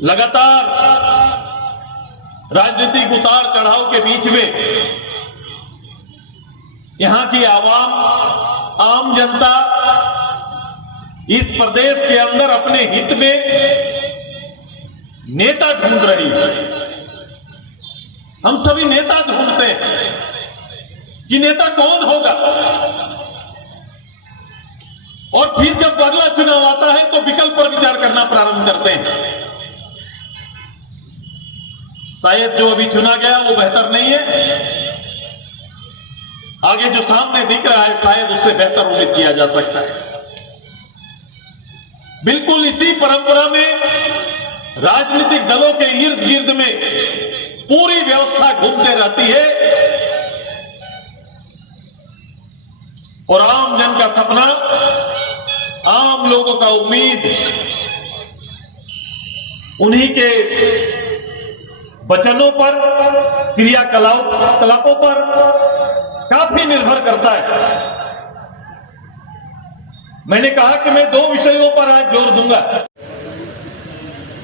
लगातार राजनीतिक उतार चढ़ाव के बीच में यहां की आवाम, आम जनता इस प्रदेश के अंदर अपने हित में नेता ढूंढ रही है। हम सभी नेता ढूंढते हैं कि नेता कौन होगा, और फिर जब अगला चुनाव आता है तो विकल्प पर विचार करना प्रारंभ करते हैं। शायद जो अभी चुना गया वो बेहतर नहीं है, आगे जो सामने दिख रहा है शायद उससे बेहतर उम्मीद किया जा सकता है। बिल्कुल इसी परंपरा में राजनीतिक दलों के इर्द गिर्द में पूरी व्यवस्था घूमते रहती है, और आम जन का सपना, आम लोगों का उम्मीद, उन्हीं के वचनों पर, क्रियाकलापों पर काफी निर्भर करता है। मैंने कहा कि मैं 2 विषयों पर आज जोर दूंगा,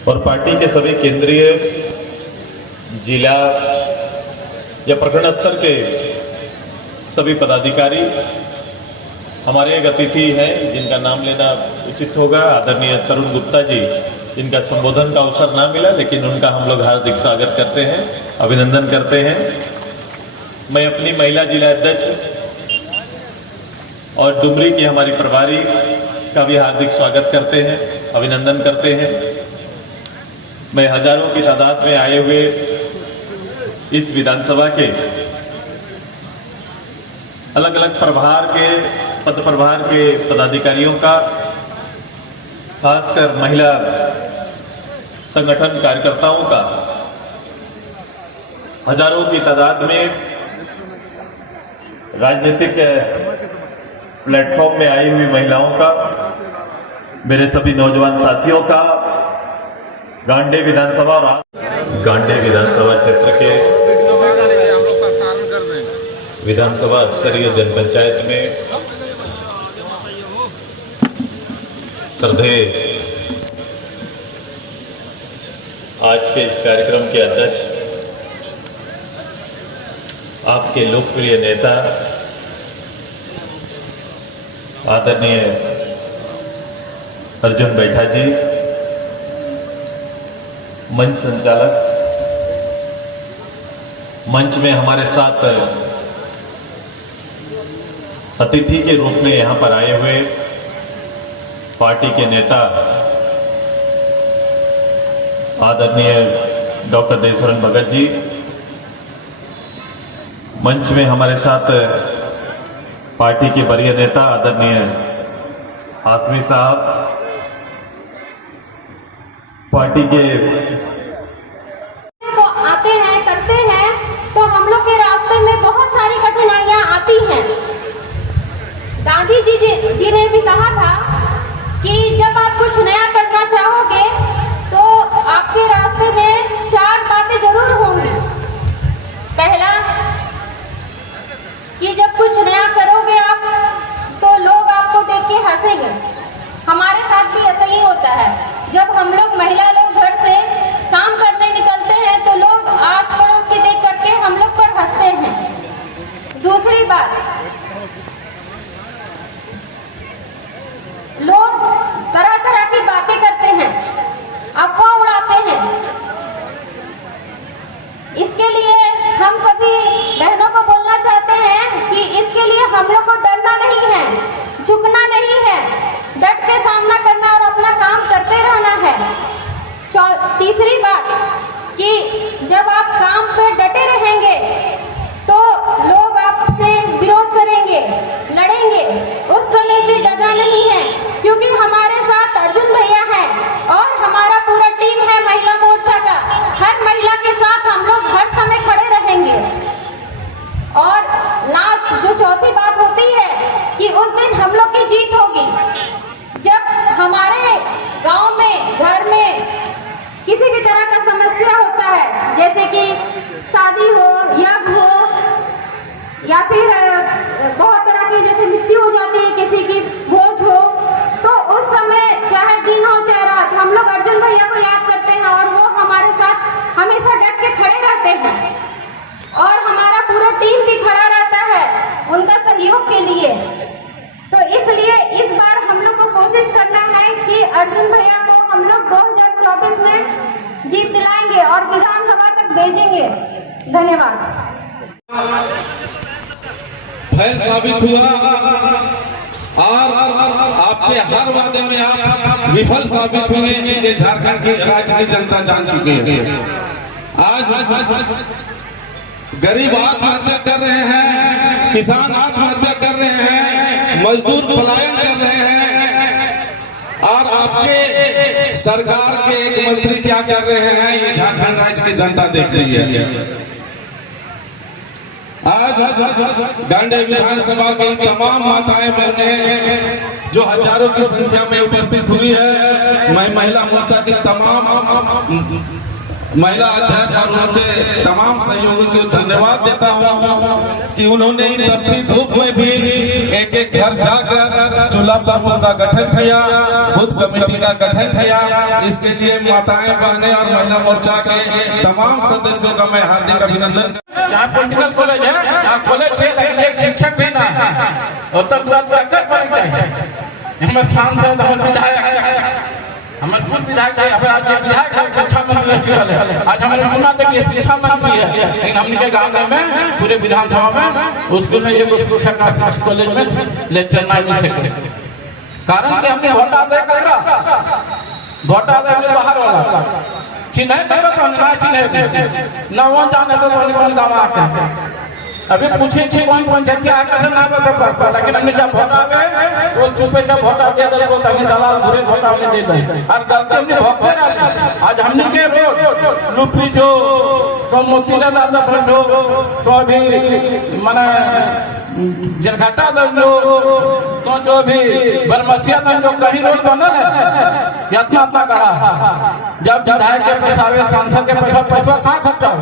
और पार्टी के सभी केंद्रीय, जिला या प्रखंड स्तर के सभी पदाधिकारी, हमारे एक अतिथि हैं जिनका नाम लेना उचित होगा, आदरणीय तरुण गुप्ता जी, जिनका संबोधन का अवसर ना मिला, लेकिन उनका हम लोग हार्दिक स्वागत करते हैं, अभिनंदन करते हैं। मैं अपनी महिला जिला अध्यक्ष और डुमरी की हमारी प्रभारी का भी हार्दिक स्वागत करते हैं, अभिनंदन करते हैं। मैं हजारों की तादाद में आए हुए इस विधानसभा के अलग अलग प्रभार के, पद प्रभार के पदाधिकारियों का, खासकर महिला संगठन कार्यकर्ताओं का, हजारों की तादाद में राजनीतिक प्लेटफॉर्म में आई हुई महिलाओं का, मेरे सभी नौजवान साथियों का, गांडे विधानसभा और गांडे विधानसभा क्षेत्र के विधानसभा स्तरीय जनपंचायत में श्रद्धेय आज के इस कार्यक्रम के अध्यक्ष, आपके लोकप्रिय नेता आदरणीय अर्जुन बैठा जी, मंच संचालक, मंच में हमारे साथ अतिथि के रूप में यहां पर आए हुए पार्टी के नेता आदरणीय डॉक्टर देवशरण भगत जी, मंच में हमारे साथ पार्टी के वरीय नेता आदरणीय हाशमी साहब, पार्टी के तो आते हैं करते हैं तो हम लोग के रास्ते में बहुत सारी कठिनाइयां आती हैं। गांधी जी ने भी कहा था कि जब आप कुछ नया करना चाहोगे तो आपके रास्ते में 4 बातें जरूर होंगी। पहला कि जब कुछ नया करोगे आप तो लोग आपको देख के हंसेंगे। हमारे साथ भी ऐसा ही होता है। जब हम लोग महिला लोग घर से काम करने निकलते हैं तो लोग आस पड़ोस के देख करके हम लोग पर हंसते हैं। दूसरी बात, लोग तरह तरह की बातें करते हैं, अफवाह उड़ाते हैं। इसके लिए हम सभी बहनों को बोलना चाहते हैं कि इसके लिए हम लोग को डरना नहीं है, झुकना नहीं है, डट के सामना करना और अपना काम करते रहना है। तीसरी बात कि जब आप काम पे डटे रहेंगे तो लोग आपसे विरोध करेंगे, लड़ेंगे, उस समय भी डरना नहीं है, क्योंकि हमारे साथ अर्जुन भैया है और हमारा पूरा टीम है महिला मोर्चा का। हर महिला के साथ हम लोग हर समय खड़े रहेंगे। और लास्ट जो चौथी बात होती है कि उस दिन हम लोग की जीत होगी। जब हमारे गांव में, घर में किसी भी तरह का समस्या होता है, जैसे कि शादी हो, यज्ञ हो, या फिर बहुत तरह की जैसे मृत्यु हो जाती है, किसी की भोज हो, तो उस समय चाहे दिन हो चाहे रात, हम लोग अर्जुन भैया को याद करते हैं और वो हमारे साथ हमेशा डट के खड़े रहते हैं। और हमारा पूरा टीम भी खड़ा रहता है उनका सहयोग के लिए। तो इसलिए इस बार हम लोग को कोशिश करना है कि अर्जुन भैया को हम लोग 2024 में जीत दिलाएंगे और विधानसभा तक भेजेंगे। धन्यवाद। फैल साबित हुआ और आपके हर वादे में आप विफल साबित हुए। ये झारखंड की राज्य की जनता जान चुकी है। आज गरीब आत्महत्या कर रहे हैं, किसान आत्महत्या कर रहे हैं, मजदूर पलायन कर रहे हैं और आपके सरकार के एक मंत्री क्या कर रहे हैं, ये झारखंड राज्य की जनता देख रही है। आज गांडे विधानसभा की तमाम माताएं बहनें जो हजारों की संख्या में उपस्थित हुई है, मैं महिला मोर्चा की तमाम महिला अध्यक्ष और उनके तमाम सहयोगियों को धन्यवाद देता हूं कि उन्होंने तपती धूप में भी एक एक घर जाकर चूल्हा प्रमुख का गठन किया, बूथ कमेटी का गठन किया। इसके लिए माताएं बहनें और महिला मोर्चा के तमाम सदस्यों का मैं हार्दिक अभिनंदन। जहाँ पॉलिटिकल कॉलेज है, यहाँ कॉलेज पे एक शिक्षक भी ना है और तब चाहिए। हमारे सांसद, हमारे विधायक, हमारे खुद विधायक है, आज विधायक शिक्षा मंत्री है, आज हमारे मुन्ना तक ये शिक्षा मंत्री है, लेकिन हमने गांव में पूरे विधानसभा में स्कूल में ये शिक्षक का कॉलेज में लेक्चर नहीं मिल सकते। कारण कि हमने वोट आदे करेगा, वोट आदे बाहर वाला चिन्ह न वो जाने तो कौन गाँव आते हैं। अभी पूछे थी कौन पंचायत क्या है ना बता, लेकिन हमने जब वोट आवे वो चुपे चाप वोट आ गया तो हमने दलाल घुरे वोट हमने दे दी और गलती हमने भोगते रहे। आज हमने के रोड लुपी जो तो मोतीला दादा जो तो अभी माने जरघाटा जो तो जो भी बरमसिया जो कहीं रोड बना है इतना इतना कड़ा। जब विधायक के पैसा आवे, सांसद के पैसा कहाँ खर्चा हो।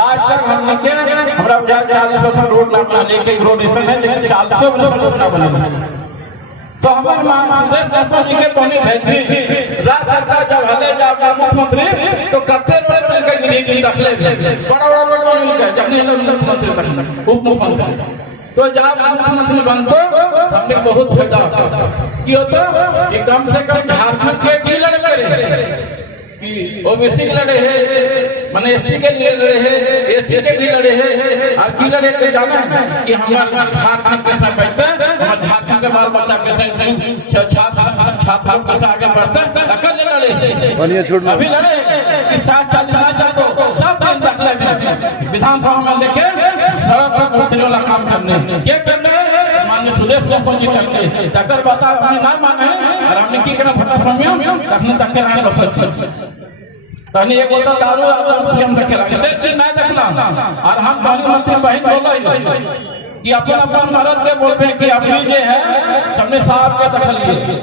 आज तक हमने के हमारा 40% रोड ना लेके रोड ऐसा है, लेकिन 40% रोड ना बने। तो हमारे महासंदेश दाता जी के पानी भेज दी राज्य सरकार जब हले जब मुख्यमंत्री तो कत्ते रोड मिलकर गिरी दखले बड़ा बड़ा रोड मिलकर जब मुख्यमंत्री उप मुख्यमंत्री तो जब मुख्यमंत्री बनते हमने बहुत फायदा कि होता कि कम से कम ओबीसी के लड़े हैं, मैंने एसटी के लिए लड़े हैं, एससी के भी लड़े हैं। और की लड़े के जाना है कि हमारे झारखंड कैसे बैठते हैं, हमारे झारखंड के बाल बच्चा कैसे छात्र कैसे आगे बढ़ते हैं, अकल लड़े। अभी लड़े कि 7 को सब दिन दखल विधानसभा में लेके सड़क पर उतरे वाला काम करने क्या करने माननीय सुदेश लोग जी करके तकर बता हमने ना माने और हमने की करना भट्टा समय तखने तक के बस तहनी एक बोतल दारू हम रखेला इसे चीज नहीं देखला। और हम पानी मंत्री बहन बोला कि अपन अपन मर्द के बोलते हैं कि अपनी जो है सबने साहब के दखल लिए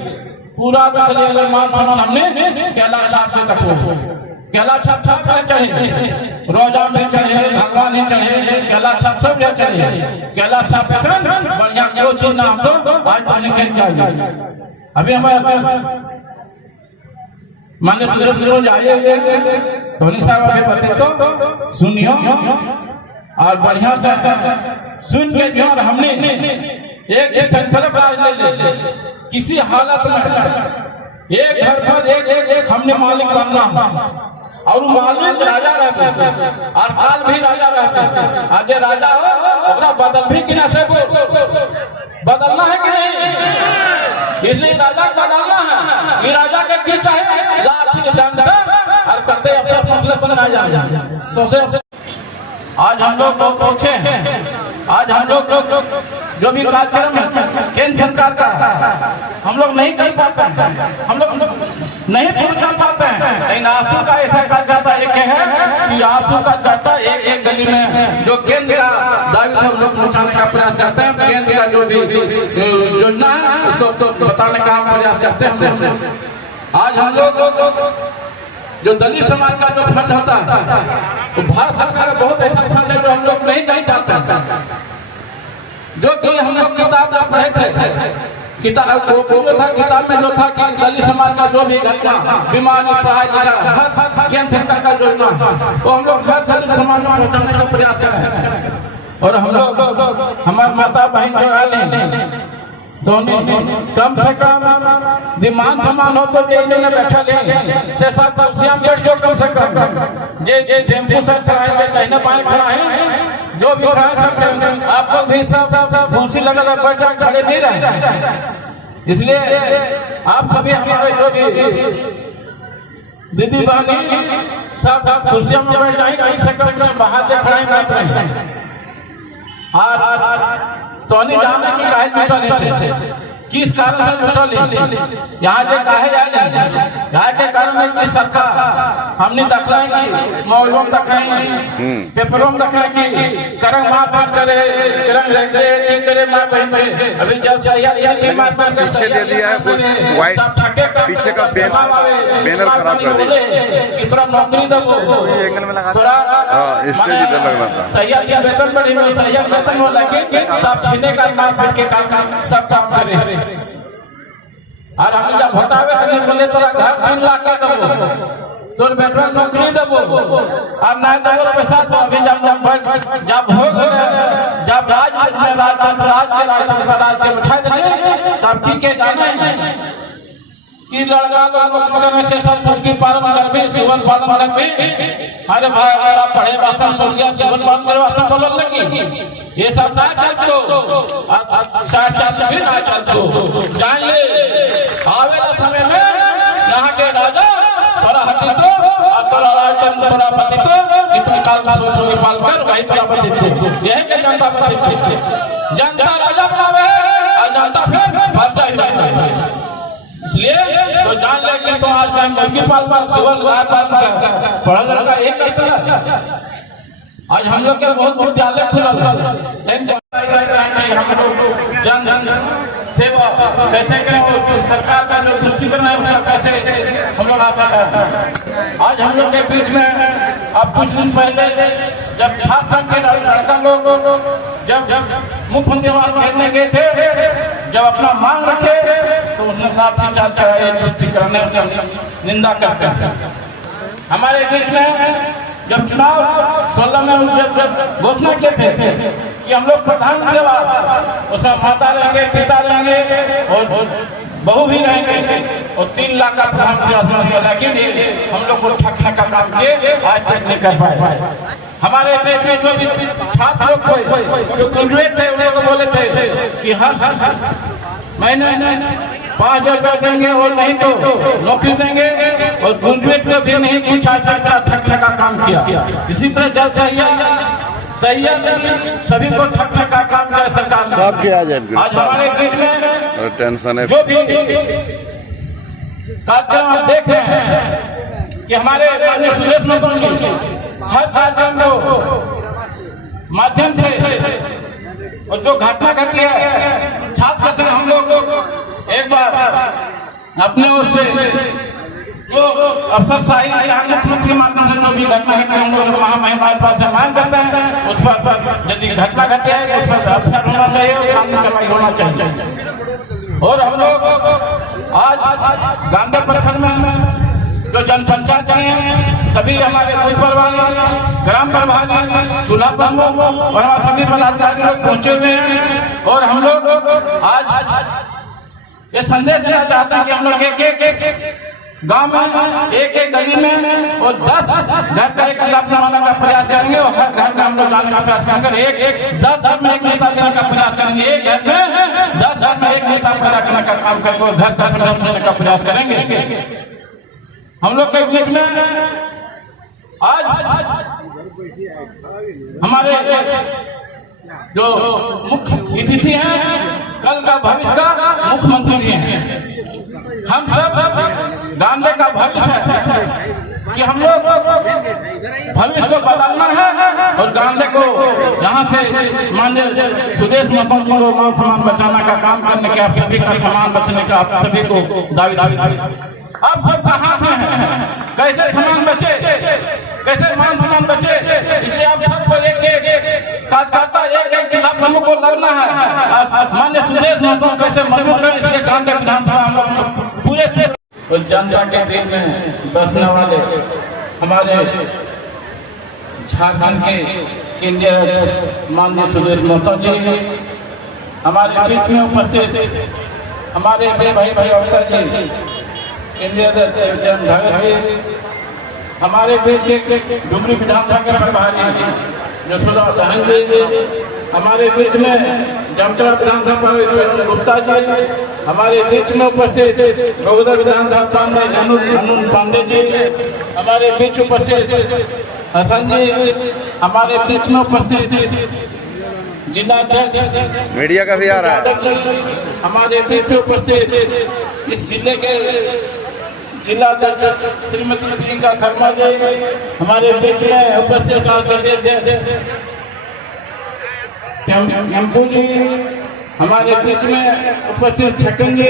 पूरा दखल लिए मान सम्मान हमने कैला साहब के दखल केला छाप छाप के चढ़े, रोजा भी चढ़े, भगवान ही चढ़े, केला छाप छाप के चढ़े, केला छाप से बढ़िया कोई चीज ना तो आज पानी के चाहिए। अभी हमारे माने सुरेश आइए धोनी साहब अभी बते तो सुनियो और बढ़िया से सुन के जो हमने एक संकल्प आज ले किसी हालत में एक घर पर एक हमने मालिक बनना और मालिक राजा रहते और काल भी राजा रहते। आज राजा हो बदल भी कि ना से बदलना है कि नहीं, इसलिए राजा बदलना है। ये राजा के की चाहे लाठी डंडा और करते अपने फैसले पर ना जाए सोचे। आज हम लोग पहुंचे हैं, आज हम लोग जो भी कार्यक्रम है केंद्र सरकार का हम लोग नहीं कर पाते हैं, हम लोग नहीं पहुंचा पाते हैं। लेकिन आंसू का ऐसा कार्यकर्ता एक है कि आंसू का करता एक गली में जो केंद्र का दायित्व हम लोग पहुंचाने का प्रयास करते हैं। केंद्र का जो भी योजना है उसको बताने का हम प्रयास करते हैं। आज हम लोग जो दलित समाज का जो फंड होता है तो भारत सरकार बहुत ऐसा फंड है जो हम लोग नहीं चाहते, जो कि हम लोग किताब में पढ़े थे। किताब जो था किताब में जो था कि दलित समाज का जो भी घटना बीमारी पढ़ाई हर केंद्र सरकार का योजना वो हम लोग हर दलित समाज में पहुंचाने का प्रयास कर रहे हैं। और हम लोग हमारे माता बहन जो है दोनों कम से कम दिमाग समान हो तो जेल में बैठा ले से 7 कुर्सियां 150 कम से कम जे टेम्पो से चलाए कहने पाए खड़ा है जो भी खड़ा सकते आप लोग भी सब कुर्सी लगा लगा बैठा खड़े नहीं रहे। इसलिए आप सभी हमारे जो भी दीदी बहनी सब कुर्सियों में बैठ जाए कहीं से कम बाहर से खड़े बैठ रहे हैं। तो नहीं जानने की काहे जुटल थे किस कारण से जुटल यहाँ से काहे जाए यहाँ के कारण की सरकार हमने देखला कि मोबाइलों में देखे पेपरों में देखे कि करंग मारपीट करे करंग रख दे की करे मार बहन में अभी जब सही की मारपीट कर पीछे दे दिया है वाइट पीछे का बैनर खराब कर दिया कि थोड़ा नौकरी दो थोड़ा स्टेज इधर लगना था सही वेतन बढ़ी हुई सही वेतन वो लगे सब छीने का मारपीट के काम सब काम करे। और हम जब हटावे तो बोले तोरा घर 3 लाख का दबो तोर बेटा नौकरी दबो और ना दबो पैसा तो अभी जब हो गए जब राज के बैठा दिए तब की के जाने कि लड़का लोग मगर में से सब मुर्गी पालन कर भी जीवन पालन कर भी अरे भाई अगर आप पढ़े बात मुर्गिया जीवन पालन करे बात बोलन लगी ये सब ना चलतो साथ भी ना चलतो जान ले आवे का समय में यहाँ के राजा थोड़ा हटी तो और थोड़ा राजन थोड़ा पति तो कि तुम काल मुर्गी पाल कर वही थोड़ा पति तो यही के जनता पति जनता राजा बनावे और जनता फिर भरता ही। इसलिए तो जान ले कि तो आज का मुर्गी पालना सिवल गाय पालना पढ़ा लड़का एक करता आज हम लोग के बहुत विद्यालय खुला हम लोग जन सेवा कैसे करें सरकार का जो दृष्टिकोण है उसका कैसे हम लोग आशा करें। आज हम लोग के बीच में अब कुछ दिन पहले जब छात्र संघ के लड़का लोग जब मुख्यमंत्री आवास घेरने गए थे जब अपना मांग रखे तो उसने लाठी चार्ज कराया तुष्टिकरण निंदा करते हैं। हमारे बीच में जब चुनाव 16 में जब घोषणा किए थे कि हम लोग प्रधानमंत्री आवास उसमें माता रहेंगे पिता रहेंगे और बहू भी रहेंगे और 3 लाख का प्रधानमंत्री, लेकिन हम लोग को ठगने का काम किए आज तक नहीं कर पाए। हमारे देश में जो भी छात्र लोग थे जो ग्रेजुएट थे, उन लोग को बोले थे कि हर महीने 5,000 रुपया देंगे और नहीं तो नौकरी देंगे, और ग्रेजुएट को भी नहीं कुछ आज तक ठग का काम किया। इसी तरह जल सैयद सभी को ठग का काम किया सरकार ने। सब किया जाए आज हमारे बीच में टेंशन है। जो भी कार्यक्रम आप देख रहे हैं कि हमारे माननीय सुरेश महतो जी हर कार्यक्रम को माध्यम से, और जो घटना घटी है छात्र संघ हम लोग एक बार अपने ओर से जो अफसर साहिब मुख्यमंत्री के माध्यम से जो भी घटना घटी हम लोग महामहिम से मांग करते हैं, उस पर यदि घटना घटे है उस पर अफसर होना चाहिए और कानूनी कार्रवाई होना चाहिए। और हम लोग आज गांधी प्रखंड में जो जनपंचायत हैं, सभी हमारे बूथ प्रभारी, ग्राम प्रभारी, चूल्हा प्रमुख और हमारे सभी पदाधिकारी लोग पहुंचे हुए हैं। और हम लोग आज ये संदेश देना चाहते हैं कि हम लोग एक गांव में, एक गली में और 10 घर का एक चूल्हा बनाने का प्रयास करेंगे, और हर घर का हम लोग जाने का प्रयास करेंगे। एक 10 घर में एक नेता देने का प्रयास करेंगे, एक घर में 10 घर में एक नेता पैदा करने का काम करके और घर का संघर्ष करने का प्रयास करेंगे। हम लोग के बीच में आज हमारे जो मुख्य अतिथि हैं, कल का भविष्य का मुख्यमंत्री हैं। हम सब गांधी का भविष्य है कि हम लोग भविष्य को बदलना है और गांधी को यहाँ से माननीय सुरेश महतो जी को मान सम्मान बचाने का काम करने के, आप सभी का सम्मान बचने का आप सभी को दावी। अब सब कहाँ हैं, कैसे सम्मान बचे, कैसे मान सम्मान बचे, इसलिए आप सबको एक कार्यकर्ता एक चुनाव प्रमुख को लड़ना है। माननीय सुरेश महतो कैसे मजबूत करें, इसलिए गांधी विधानसभा हम लोग पूरे और जनता के दिल में बसने वाले हमारे झारखंड के केंद्रीय अध्यक्ष माननीय सुरेश महतो जी हमारे बीच में उपस्थित, हमारे बड़े भाई अवतार जी केंद्रीय अध्यक्ष चरण भगत जी, हमारे बीच के डुमरी विधानसभा के प्रभारी यशोदा दहन जी, हमारे बीच में जामतरा विधानसभा गुप्ता जी, हमारे बीच में उपस्थित बगोदर विधानसभा पांडे अनून पांडे जी, हमारे बीच उपस्थित हसन जी, हमारे बीच में उपस्थित जिलाध्यक्ष मीडिया का भी आ रहा है, हमारे बीच में उपस्थित इस जिले के जिलाध्यक्ष श्रीमती प्रियंका शर्मा जी, हमारे बीच में उपस्थित एमपू जी, हमारे बीच में उपस्थित छक्कन जी,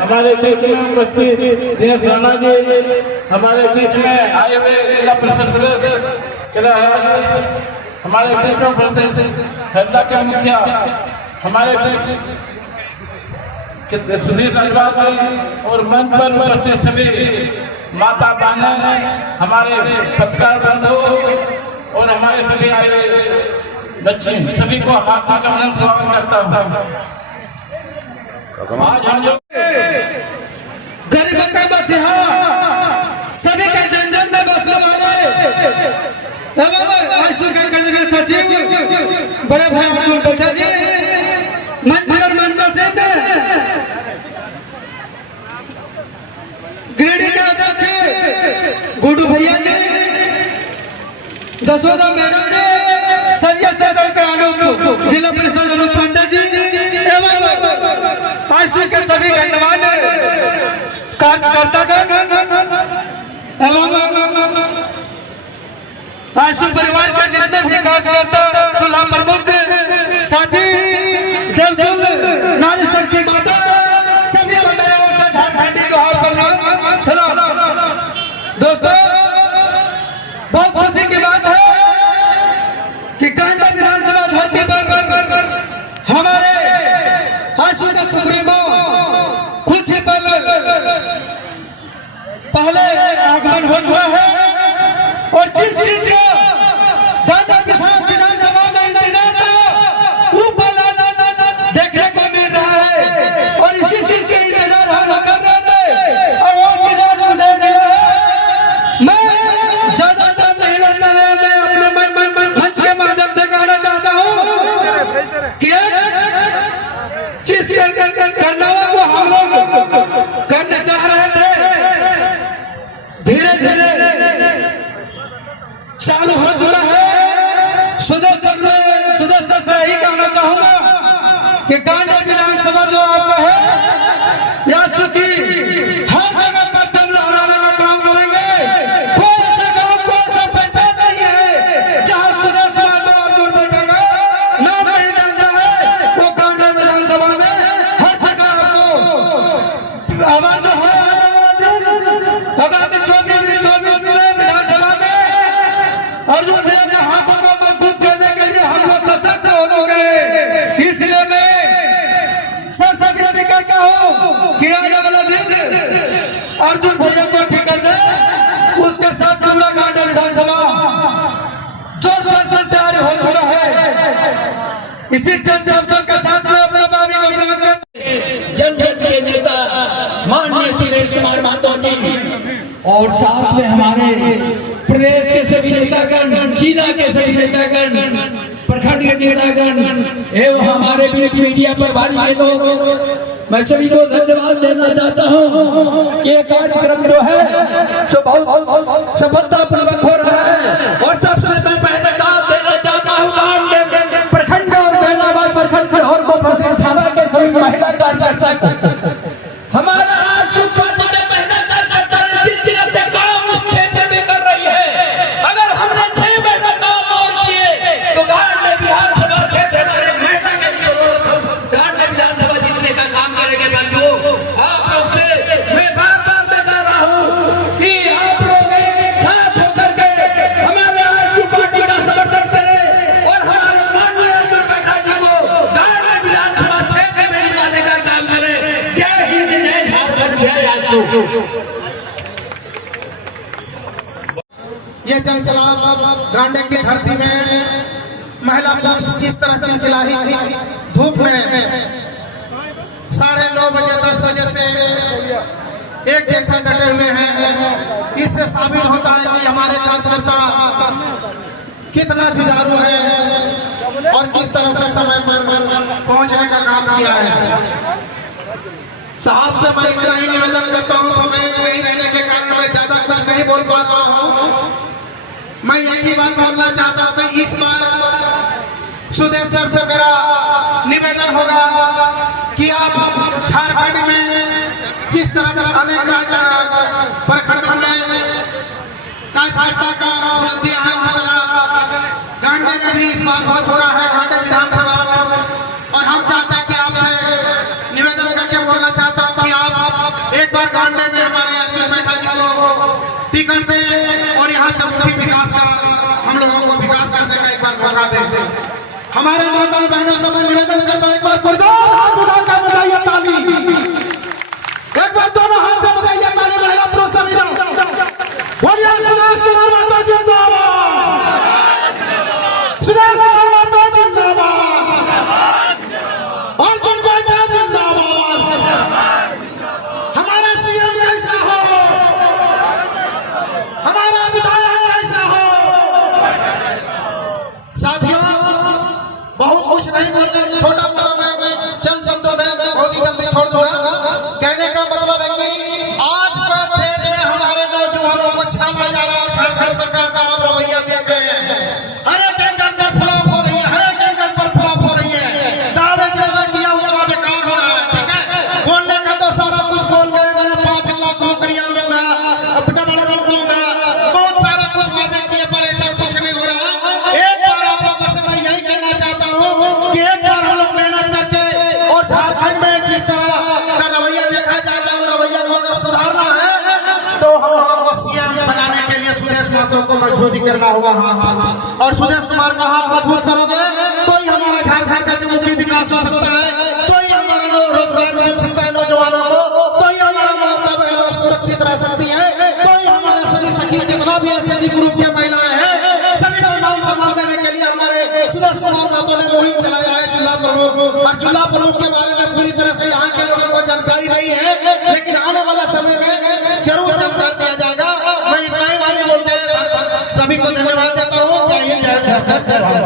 हमारे बीच में उपस्थित दिनेश राणा जी, हमारे बीच में आए हुए जिला परिषद सदस्य, हमारे बीच में उपस्थित हरदा के मुखिया, हमारे बीच सुधीर गलवाल जी और मंच पर उपस्थित सभी माता बहनें, हमारे पत्रकार बंधु और हमारे सभी आए बच्चे, सभी को हार्दिक अभिनंदन स्वागत करता हूँ। आज हम लोग गरीब का बस सभी का जन जन में बसने वाले आशु के केंद्रीय सचिव बड़े भाई अर्जुन बच्चा जी, मंच और मंच से गिरिडीह के अध्यक्ष गुड्डू भैया जी, जसोदा मैडम जी, सरिया सर्कल के अनूप जिला परिषद अनूप पांडे जी एवं आशु के सभी गणमान्य कार्यकर्ता एवं आशु परिवार के जितने भी कार्यकर्ता, चूल्हा प्रमुख, साथी, दल नारी शक्ति माता, सभी झारखंडी को हाथ पर सलाम। दोस्तों, बहुत खुशी की बात है कि कांडा विधानसभा धरती पर हमारे आशु के सुप्रीमो कुछ ही पहले आगमन हो चुका है, और जिस चीज का दादा किसान विधानसभा में इंतजार था वो देखने को मिल रहा है, और इसी चीज के इंतजार हम चालू हो चुका है। सुदर्शन से यही कहना चाहूंगा कि कांडे विधानसभा जो आपका है या सुखी हर जगह पर चल लहराने का काम करेंगे। कोई ऐसा गाँव कोई ऐसा पंचायत नहीं है जहाँ सुदर्शन को अर्जुन बैठेगा नाम नहीं जानता है। वो कांडे विधानसभा में हर जगह आपको आवाज जो है आगामी 24 विधानसभा में अर्जुन भैया के हाथों को मजबूत करने के लिए हम लोग सशक्त हो चुके हैं। इसलिए मैं सरस्वती करता हूँ कि आने वाला दिन अर्जुन भैया को ठिकर दे, उसके साथ पूरा कांडे विधानसभा जोर शोर से तैयारी हो चुका है। इसी चंद शब्दों के साथ में अपना भावी जन जन के नेता माननीय सुरेश कुमार महतो जी और साथ में हमारे प्रदेश के सभी नेतागण, जिला के सभी नेतागण, प्रखंड के नेतागण एवं हमारे बीच मीडिया पर भारी लोग, मैं सभी को धन्यवाद देना चाहता हूँ कि ये कार्यक्रम जो है जो बहुत सफलतापूर्वक हो रहा है। और सबसे मैं पहले दाद देना चाहता हूँ प्रखंड और बेलाबाद प्रखंड के और को थाना के सभी महिला कार्यकर्ता हमारा आज पार्टी में मेहनत से काम इस क्षेत्र में कर रही है। अगर हमने 6 महीने काम और किए तो गांडे विधानसभा क्षेत्र हमारे महिला के लिए गांडे विधानसभा जीतने का काम करेंगे। बंधुओं, आप लोग से मैं बार बार बता रहा हूँ कि आप लोग एक साथ होकर के हमारे आज पार्टी का समर्थन करें और हमारे माननीय अर्जुन बैठा जी को गांडे विधानसभा क्षेत्र में लाने का काम करें। जय हिंद, जय झारखंड, जय आजू। ये चंचला गांडे की धरती में महिला पुरुष इस तरह चिलचिलाही धूप में 9:30 बजे 10 बजे से एक जैसा डटे हुए हैं। इससे साबित होता है कि हमारे कार्यकर्ता कितना जुझारू है और किस तरह से समय पर पहुंचने का काम किया है। साहब से मैं इतना ही निवेदन करता हूँ, समय नहीं रहने के कारण मैं ज्यादा कुछ नहीं बोल पा रहा हूँ। मैं एक ही बात बोलना चाहता हूँ कि इस बार सुदेश सर से मेरा निवेदन होगा कि आप झारखंड में जिस तरह का अनेक प्रखंड में कार्यकर्ता का दिया है उस तरह गांडे में भी इस बार हो चुका है गांडे विधानसभा में। और हम चाहते हैं कि आप निवेदन करके बोलना चाहता हूँ कि आप एक बार गांडे में हमारे अर्जुन बैठा जी को टिकट दें और यहाँ चमुखी विकास का हम लोगों को विकास करने का एक बार मौका दें। हमारे माता बहनों से मैं निवेदन करता हूँ एक बार पुरजोर हाथ उठाकर बजाइए ताली, एक बार दोनों हाथ से बजाइए ताली। महिला पुरुष सभी बोलिए सुरेश कुमार महतो जिंदाबाद, सुरेश कुमार महतो जिंदाबाद, अर्जुन बैठा जिंदाबाद। हमारा सीएम कैसा हो, हमारा विधायक कैसा हो। साथियों, बहुत कुछ नहीं बोलना, छोटा मोटा मैं चंद शब्दों में बहुत ही जल्दी छोड़ दूंगा। कहने का मतलब है कि आज का डेट में हमारे नौजवानों को छापा जा रहा है। झारखंड सरकार का आप रवैया देख रहे हैं, हर एक एंगल पर फ्लॉप हो रही है, हर एक एंगल पर फ्लॉप हो रही है। दावे जो किया हुआ बेकार हो रहा है। ठीक है, बोलने का तो सारा कुछ बोल गए, मैं 5 लाख नौकरियां लूंगा, डबल रोड लूंगा, बहुत सारा कुछ वादे किए पर ऐसा कुछ नहीं हो रहा। एक बार आप लोगों से मैं यही कहना चाहता हूँ कि एक बार हम लोग मेहनत करके और झारखंड में जिस तरह का रवैया देखा जा रहा है रवैया को अगर सुधारना है तो हम लोगों को सीएम बनाने के लिए सुदेश महतो को मजबूती करना होगा। और सुदेश कुमार का हाथ मजबूत करोगे तो ही हमारा झारखंड का चमुखी विकास हो सकता है, तो ही हमारा रोजगार मिल सकता है नौजवानों को, तो ही हमारा माता बहन सुरक्षित रह सकती है, तो ही हमारे सभी सखी जितना भी एसएचजी ग्रुप के महिलाएं हैं सभी को मान सम्मान देने के लिए हमारे सुदेश कुमार महतो ने मुहिम चलाया है जिला प्रमुख। और जिला प्रमुख के बारे में पूरी तरह से यहाँ के लोगों को जानकारी नहीं है, लेकिन आने वाला समय में जरूर जानकार दिया जाएगा। मैं इतना ही वाली बोलते सभी को धन्यवाद देता हूँ। जय हिंद, जय भारत, जय भारत।